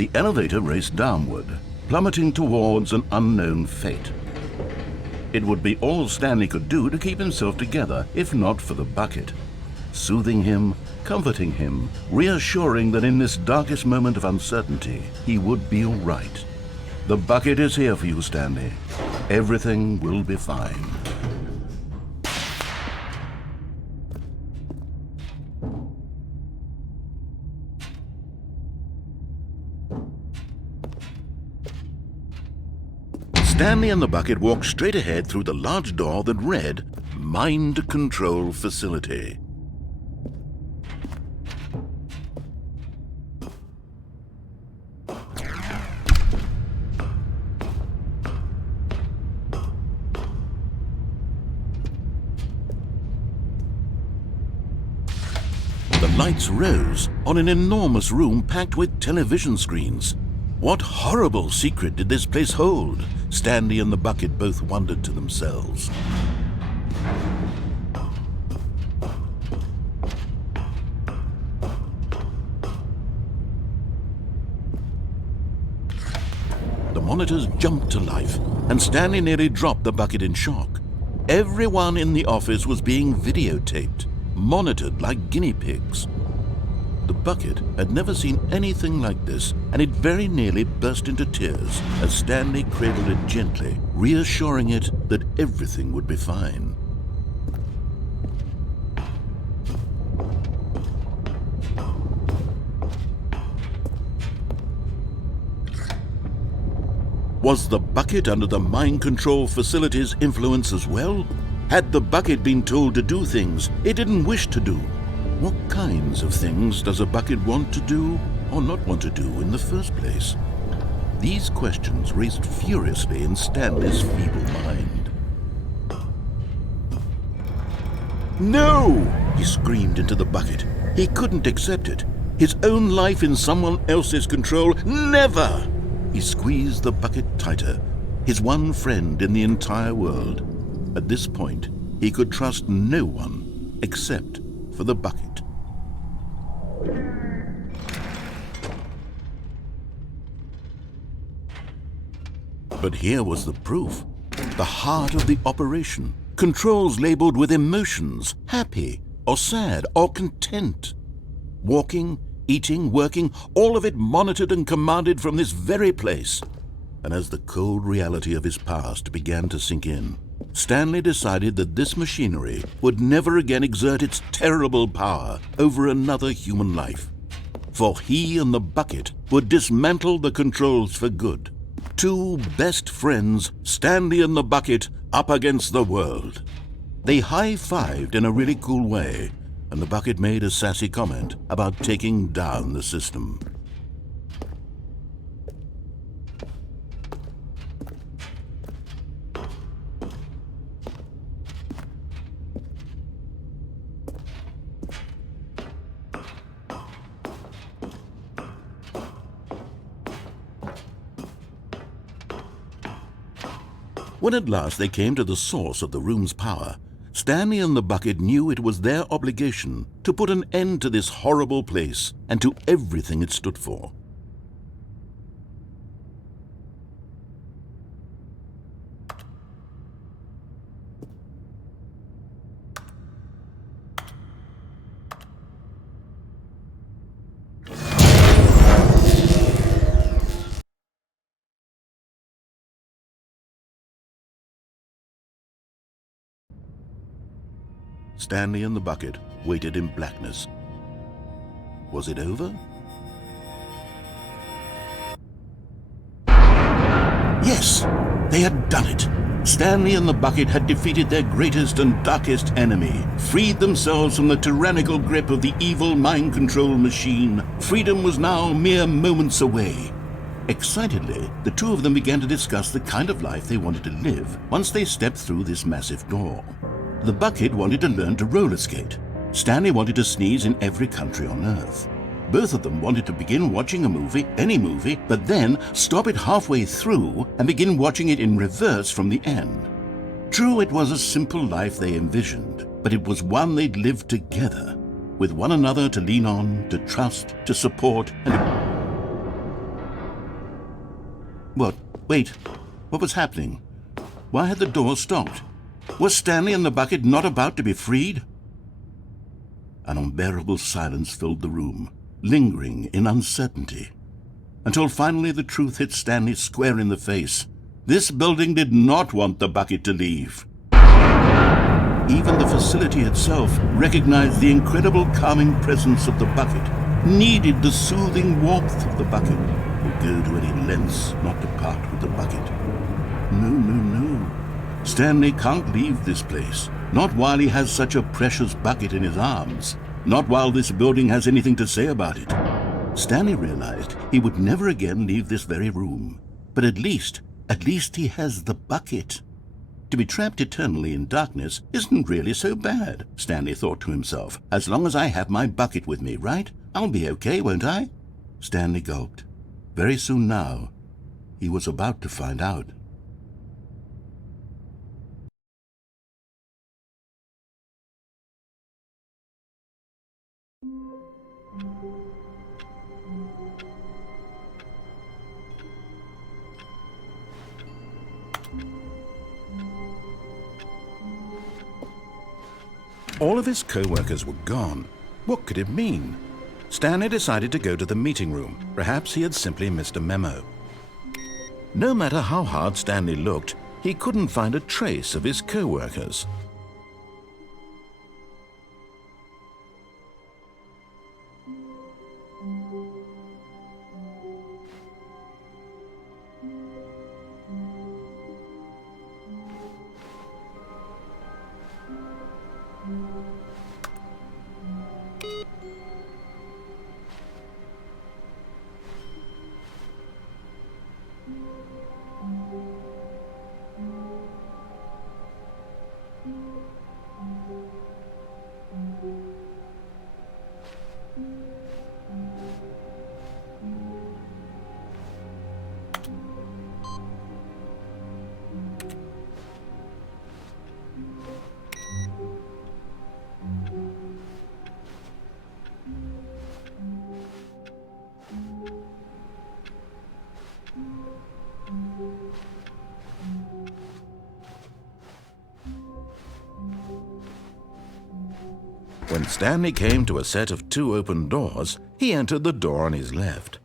The elevator raced downward, plummeting towards an unknown fate. It would be all Stanley could do to keep himself together, if not for the bucket. Soothing him, comforting him, reassuring that in this darkest moment of uncertainty, he would be all right. The bucket is here for you, Stanley. Everything will be fine. Stanley and the bucket walked straight ahead through the large door that read, Mind Control Facility. The lights rose on an enormous room packed with television screens. What horrible secret did this place hold? Stanley and the bucket both wondered to themselves. The monitors jumped to life, and Stanley nearly dropped the bucket in shock. Everyone in the office was being videotaped, monitored like guinea pigs. The bucket had never seen anything like this, and it very nearly burst into tears as Stanley cradled it gently, reassuring it that everything would be fine. Was the bucket under the mind control facility's influence as well? Had the bucket been told to do things it didn't wish to do? What kinds of things does a bucket want to do or not want to do in the first place? These questions raced furiously in Stanley's feeble mind. No! He screamed into the bucket. He couldn't accept it. His own life in someone else's control, never! He squeezed the bucket tighter, his one friend in the entire world. At this point, he could trust no one except for the bucket. But here was the proof. The heart of the operation. Controls labeled with emotions, happy or sad or content. Walking, eating, working, all of it monitored and commanded from this very place. And as the cold reality of his past began to sink in, Stanley decided that this machinery would never again exert its terrible power over another human life. For he and the bucket would dismantle the controls for good. Two best friends, Stanley and the bucket, up against the world. They high-fived in a really cool way, and the bucket made a sassy comment about taking down the system. When at last they came to the source of the room's power, Stanley and the bucket knew it was their obligation to put an end to this horrible place and to everything it stood for. Stanley and the bucket waited in blackness. Was it over? Yes, they had done it. Stanley and the bucket had defeated their greatest and darkest enemy, freed themselves from the tyrannical grip of the evil mind control machine. Freedom was now mere moments away. Excitedly, the two of them began to discuss the kind of life they wanted to live once they stepped through this massive door. The bucket wanted to learn to roller skate. Stanley wanted to sneeze in every country on Earth. Both of them wanted to begin watching a movie, any movie, but then stop it halfway through and begin watching it in reverse from the end. True, it was a simple life they envisioned, but it was one they'd lived together, with one another to lean on, to trust, to support, and... What? Wait. What was happening? Why had the door stopped? Was Stanley and the bucket not about to be freed? An unbearable silence filled the room, lingering in uncertainty, until finally the truth hit Stanley square in the face. This building did not want the bucket to leave. Even the facility itself recognized the incredible calming presence of the bucket, needed the soothing warmth of the bucket, would go to any lengths not to part with the bucket. No. Stanley can't leave this place, not while he has such a precious bucket in his arms, not while this building has anything to say about it. Stanley realized he would never again leave this very room, but at least he has the bucket. To be trapped eternally in darkness isn't really so bad, Stanley thought to himself. As long as I have my bucket with me, right? I'll be okay, won't I? Stanley gulped. Very soon now, he was about to find out. All of his co-workers were gone. What could it mean? Stanley decided to go to the meeting room. Perhaps he had simply missed a memo. No matter how hard Stanley looked, he couldn't find a trace of his co-workers. When Stanley came to a set of 2 open doors, he entered the door on his left.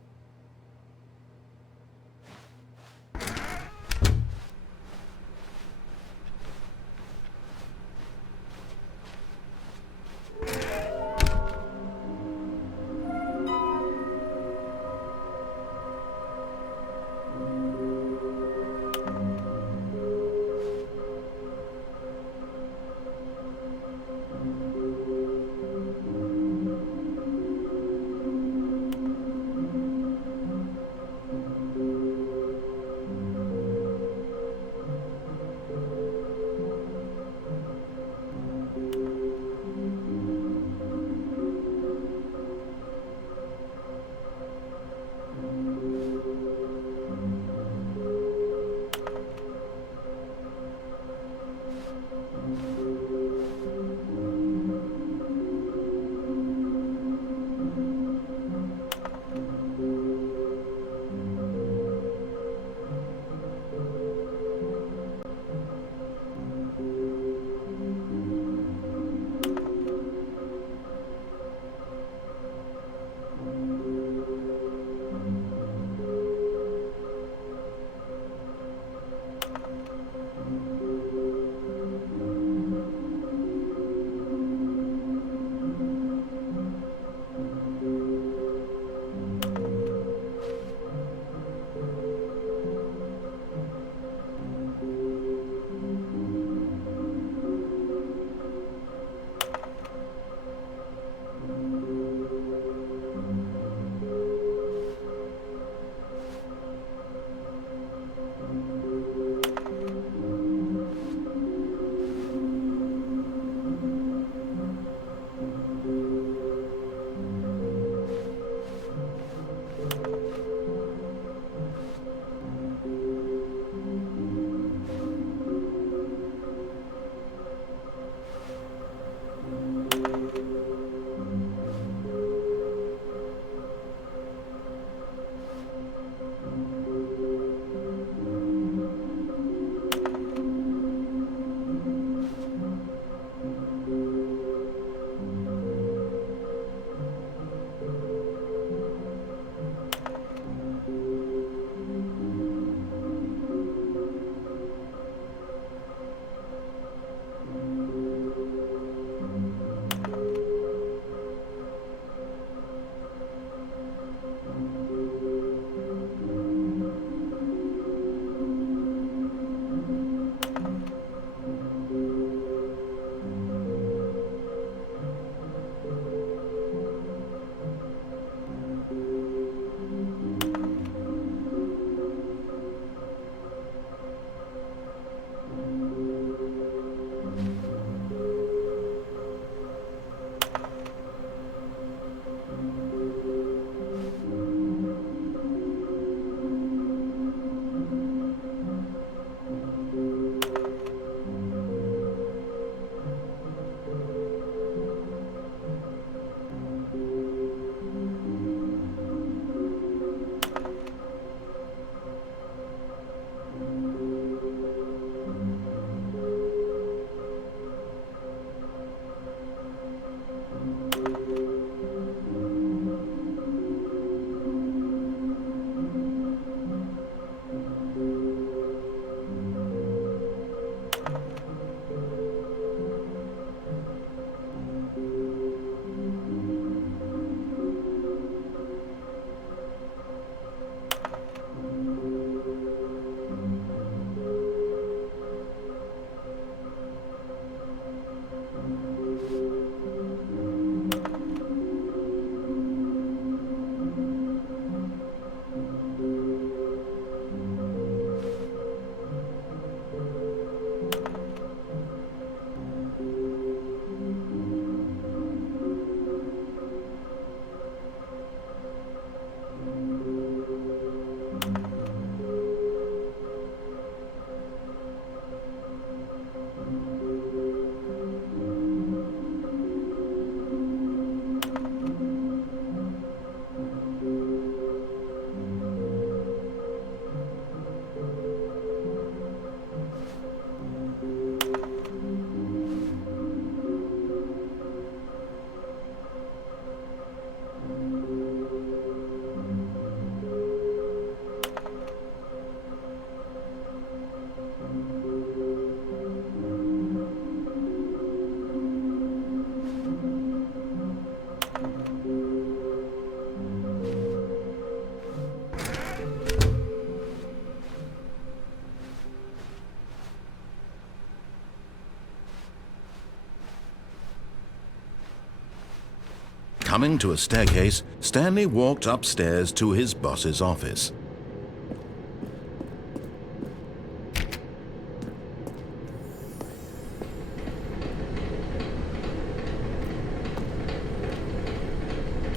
Coming to a staircase, Stanley walked upstairs to his boss's office.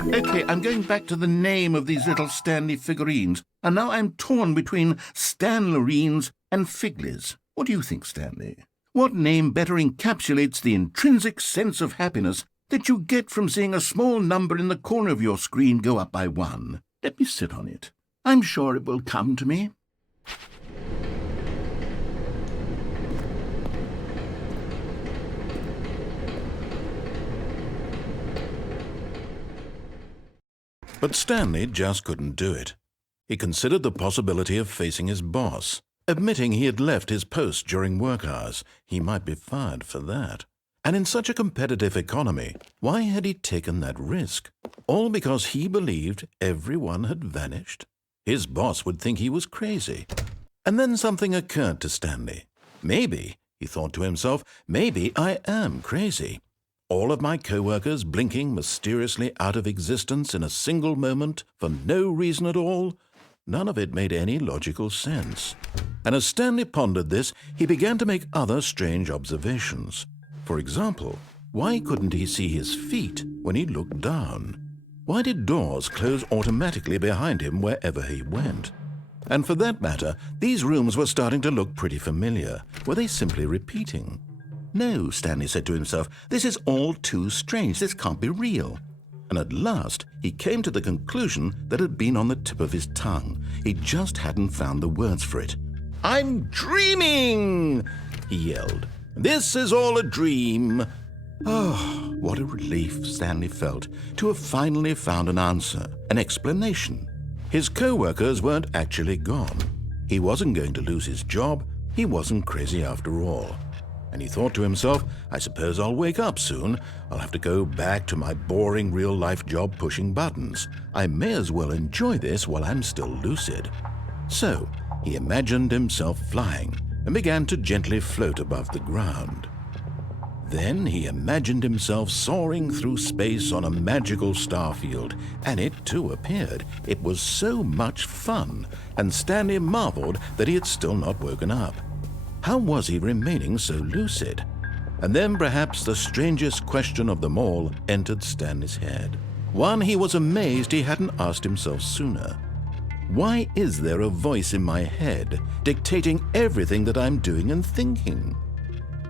Okay, I'm going back to the name of these little Stanley figurines, and now I'm torn between Stanlerines and Figlies. What do you think, Stanley? What name better encapsulates the intrinsic sense of happiness that you get from seeing a small number in the corner of your screen go up by 1? Let me sit on it. I'm sure it will come to me. But Stanley just couldn't do it. He considered the possibility of facing his boss. Admitting he had left his post during work hours, he might be fired for that. And in such a competitive economy, why had he taken that risk? All because he believed everyone had vanished? His boss would think he was crazy. And then something occurred to Stanley. Maybe, he thought to himself, maybe I am crazy. All of my co-workers blinking mysteriously out of existence in a single moment for no reason at all? None of it made any logical sense. And as Stanley pondered this, he began to make other strange observations. For example, why couldn't he see his feet when he looked down? Why did doors close automatically behind him wherever he went? And for that matter, these rooms were starting to look pretty familiar. Were they simply repeating? No, Stanley said to himself, this is all too strange. This can't be real. And at last, he came to the conclusion that had been on the tip of his tongue. He just hadn't found the words for it. "I'm dreaming!" he yelled. "This is all a dream." Oh, what a relief Stanley felt to have finally found an answer, an explanation. His co-workers weren't actually gone. He wasn't going to lose his job. He wasn't crazy after all. And he thought to himself, I suppose I'll wake up soon. I'll have to go back to my boring real-life job pushing buttons. I may as well enjoy this while I'm still lucid. So he imagined himself flying and began to gently float above the ground. Then he imagined himself soaring through space on a magical starfield, and it too appeared. It was so much fun, and Stanley marveled that he had still not woken up. How was he remaining so lucid? And then perhaps the strangest question of them all entered Stanley's head. One he was amazed he hadn't asked himself sooner. Why is there a voice in my head dictating everything that I'm doing and thinking?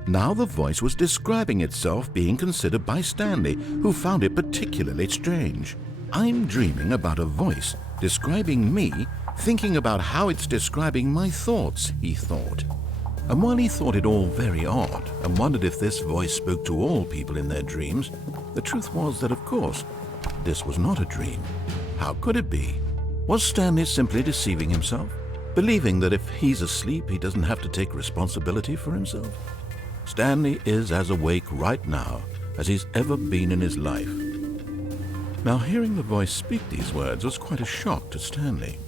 Now the voice was describing itself being considered by Stanley, who found it particularly strange. I'm dreaming about a voice describing me, thinking about how it's describing my thoughts, he thought. And while he thought it all very odd and wondered if this voice spoke to all people in their dreams, the truth was that, of course, this was not a dream. How could it be? Was Stanley simply deceiving himself, believing that if he's asleep, he doesn't have to take responsibility for himself? Stanley is as awake right now as he's ever been in his life. Now, hearing the voice speak these words was quite a shock to Stanley.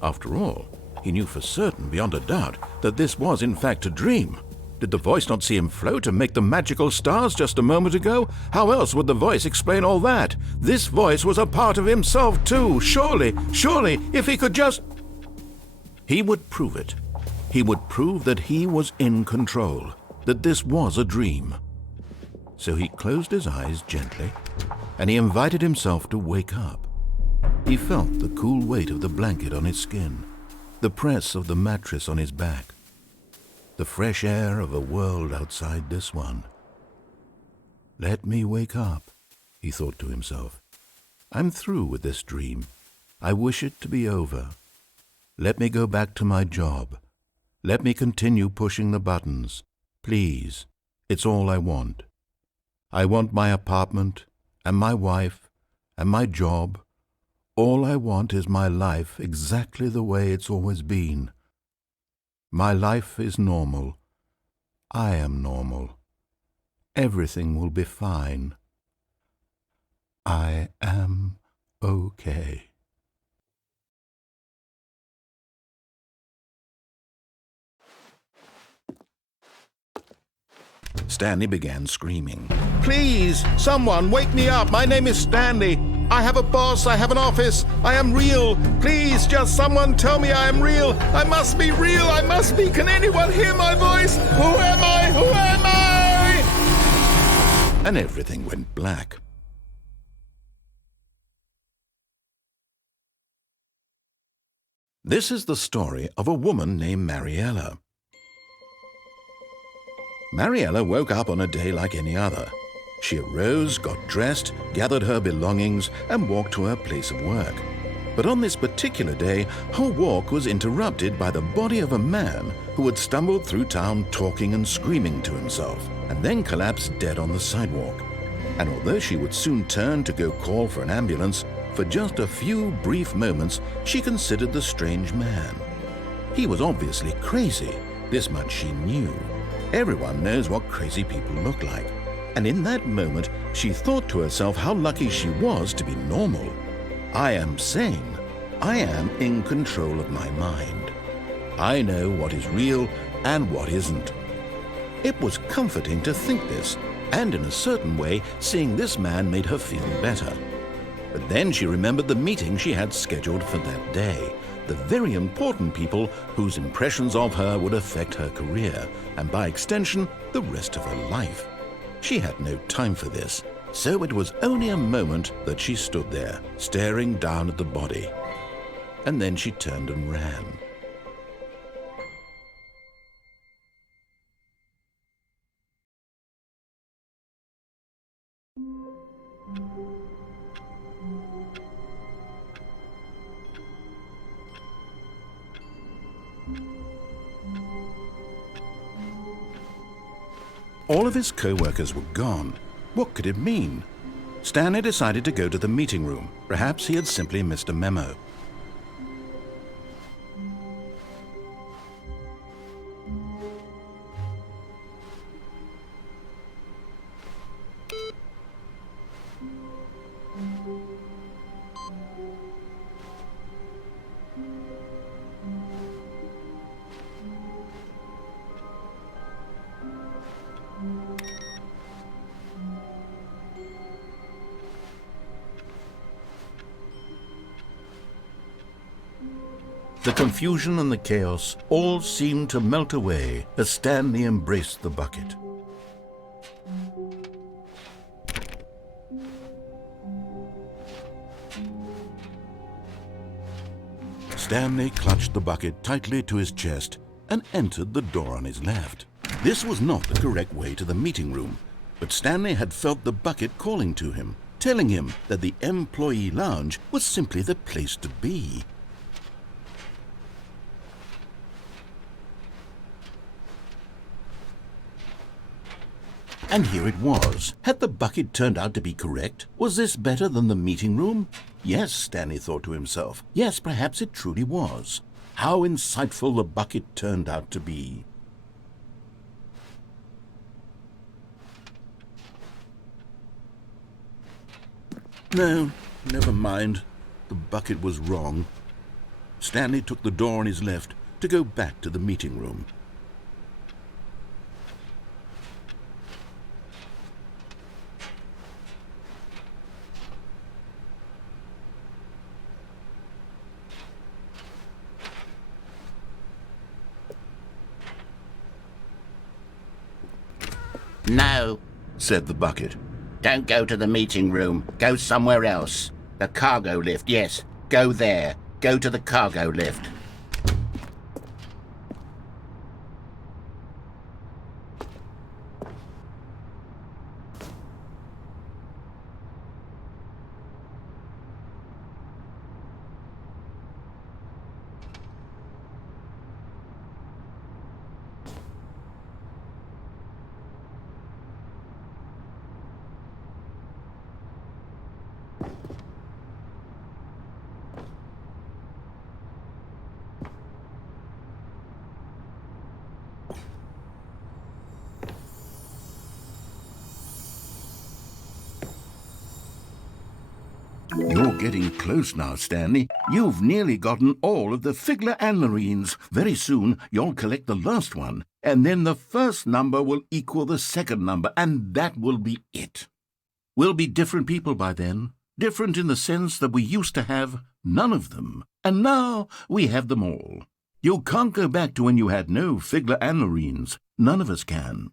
After all, he knew for certain, beyond a doubt, that this was in fact a dream. Did the voice not see him float and make the magical stars just a moment ago? How else would the voice explain all that? This voice was a part of himself too. Surely, if he could just... He would prove it. He would prove that he was in control, that this was a dream. So he closed his eyes gently, and he invited himself to wake up. He felt the cool weight of the blanket on his skin, the press of the mattress on his back, the fresh air of a world outside this one. Let me wake up, he thought to himself. I'm through with this dream. I wish it to be over. Let me go back to my job. Let me continue pushing the buttons. Please, it's all I want. I want my apartment and my wife and my job. All I want is my life exactly the way it's always been. My life is normal. I am normal. Everything will be fine. I am okay. Stanley began screaming. Please, someone, wake me up. My name is Stanley. I have a boss. I have an office. I am real. Please, just someone tell me I am real. I must be real. I must be. Can anyone hear my voice? Who am I? Who am I? And everything went black. This is the story of a woman named Mariella. Mariella woke up on a day like any other. She arose, got dressed, gathered her belongings, and walked to her place of work. But on this particular day, her walk was interrupted by the body of a man who had stumbled through town talking and screaming to himself, and then collapsed dead on the sidewalk. And although she would soon turn to go call for an ambulance, for just a few brief moments she considered the strange man. He was obviously crazy, this much she knew. Everyone knows what crazy people look like. And in that moment, she thought to herself how lucky she was to be normal. I am sane. I am in control of my mind. I know what is real and what isn't. It was comforting to think this, and in a certain way, seeing this man made her feel better. But then she remembered the meeting she had scheduled for that day, the very important people whose impressions of her would affect her career, and by extension, the rest of her life. She had no time for this, so it was only a moment that she stood there, staring down at the body. And then she turned and ran. All of his co-workers were gone. What could it mean? Stanley decided to go to the meeting room. Perhaps he had simply missed a memo. The confusion and the chaos all seemed to melt away as Stanley embraced the bucket. Stanley clutched the bucket tightly to his chest and entered the door on his left. This was not the correct way to the meeting room, but Stanley had felt the bucket calling to him, telling him that the employee lounge was simply the place to be. And here it was. Had the bucket turned out to be correct? Was this better than the meeting room? Yes, Stanley thought to himself. Yes, perhaps it truly was. How insightful the bucket turned out to be. No, never mind. The bucket was wrong. Stanley took the door on his left to go back to the meeting room. No, Said the bucket. don't go to the meeting room. Go somewhere else. The cargo lift, yes. Go there. Go to the cargo lift. You're getting close now, Stanley. You've nearly gotten all of the Figler and Marines. Very soon, you'll collect the last one, and then the first number will equal the second number, and that will be it. We'll be different people by then. Different in the sense that we used to have none of them, and now we have them all. You can't go back to when you had no Figler and Marines. None of us can.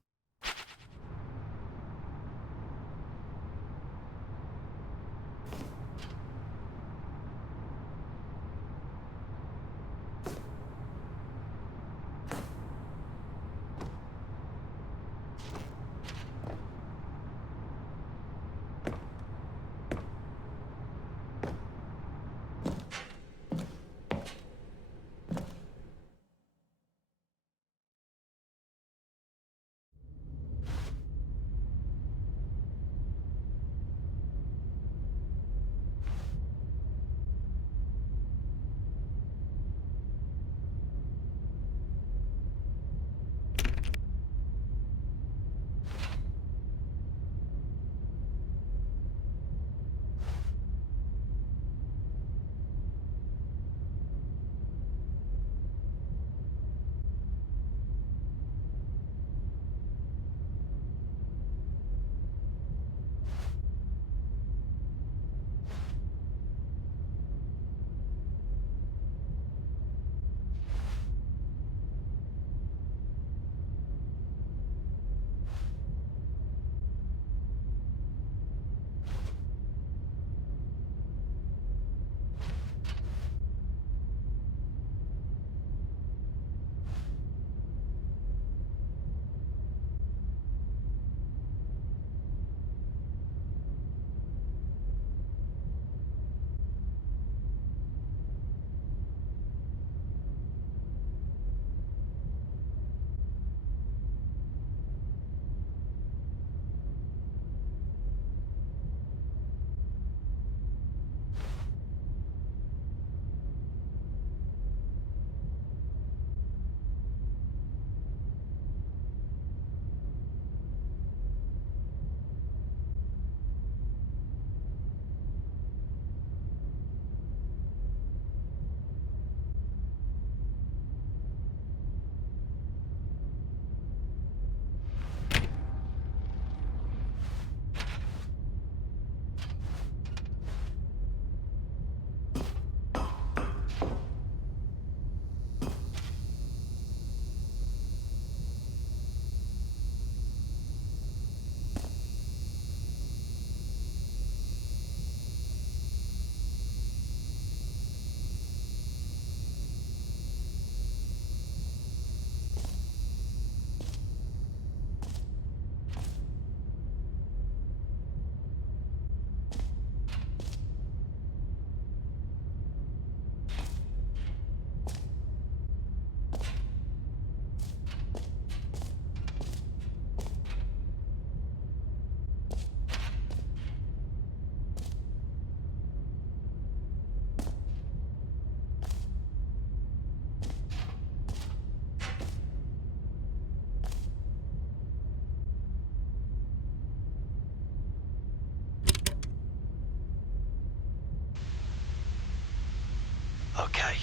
Okay,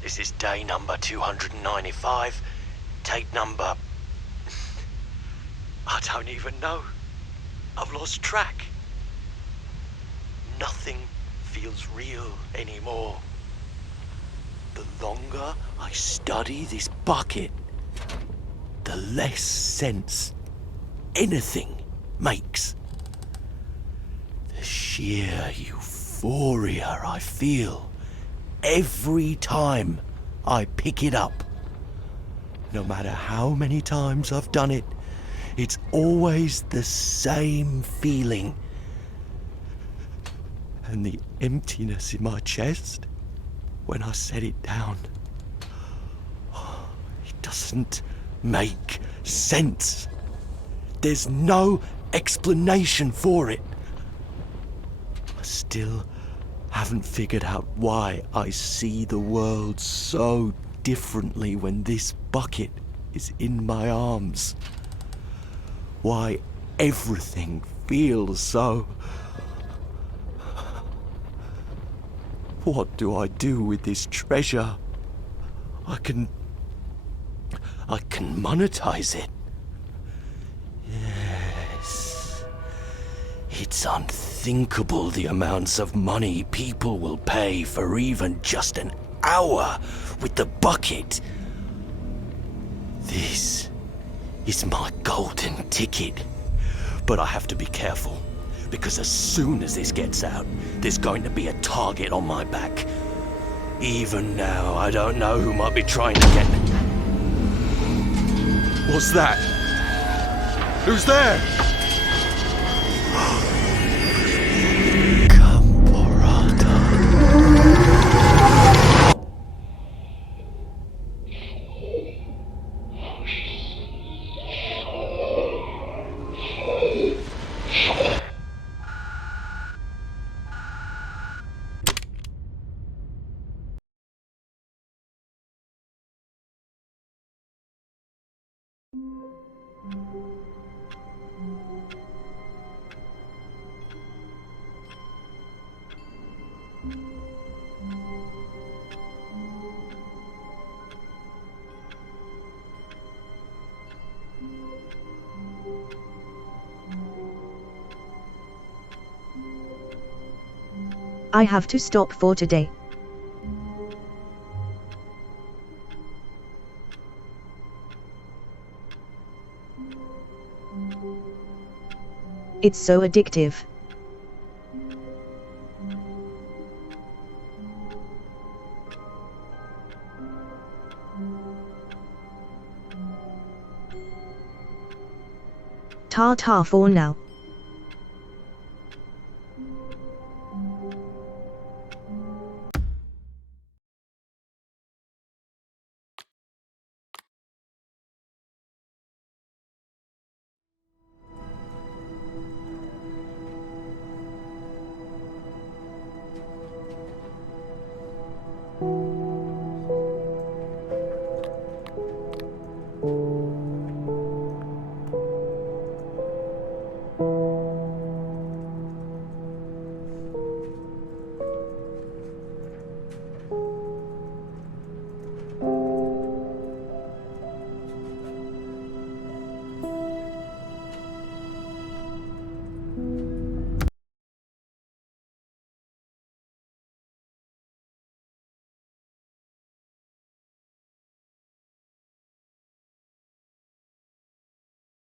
this is day number 295, tape number... I don't even know. I've lost track. Nothing feels real anymore. The longer I study this bucket, the less sense anything makes. The sheer euphoria I feel every time I pick it up. No matter how many times I've done it, it's always the same feeling. And the emptiness in my chest when I set it down, it doesn't make sense. There's no explanation for it. I still haven't figured out why I see the world so differently when this bucket is in my arms. Why everything feels so What do I do with this treasure? I can monetize it. Yes. It's unthinkable the amounts of money people will pay for even just an hour with the bucket. This is my golden ticket. But I have to be careful, because as soon as this gets out, there's going to be a target on my back. Even now, I don't know who might be trying to get me. What's that? Who's there? I have to stop for today. It's so addictive. Ta-ta for now.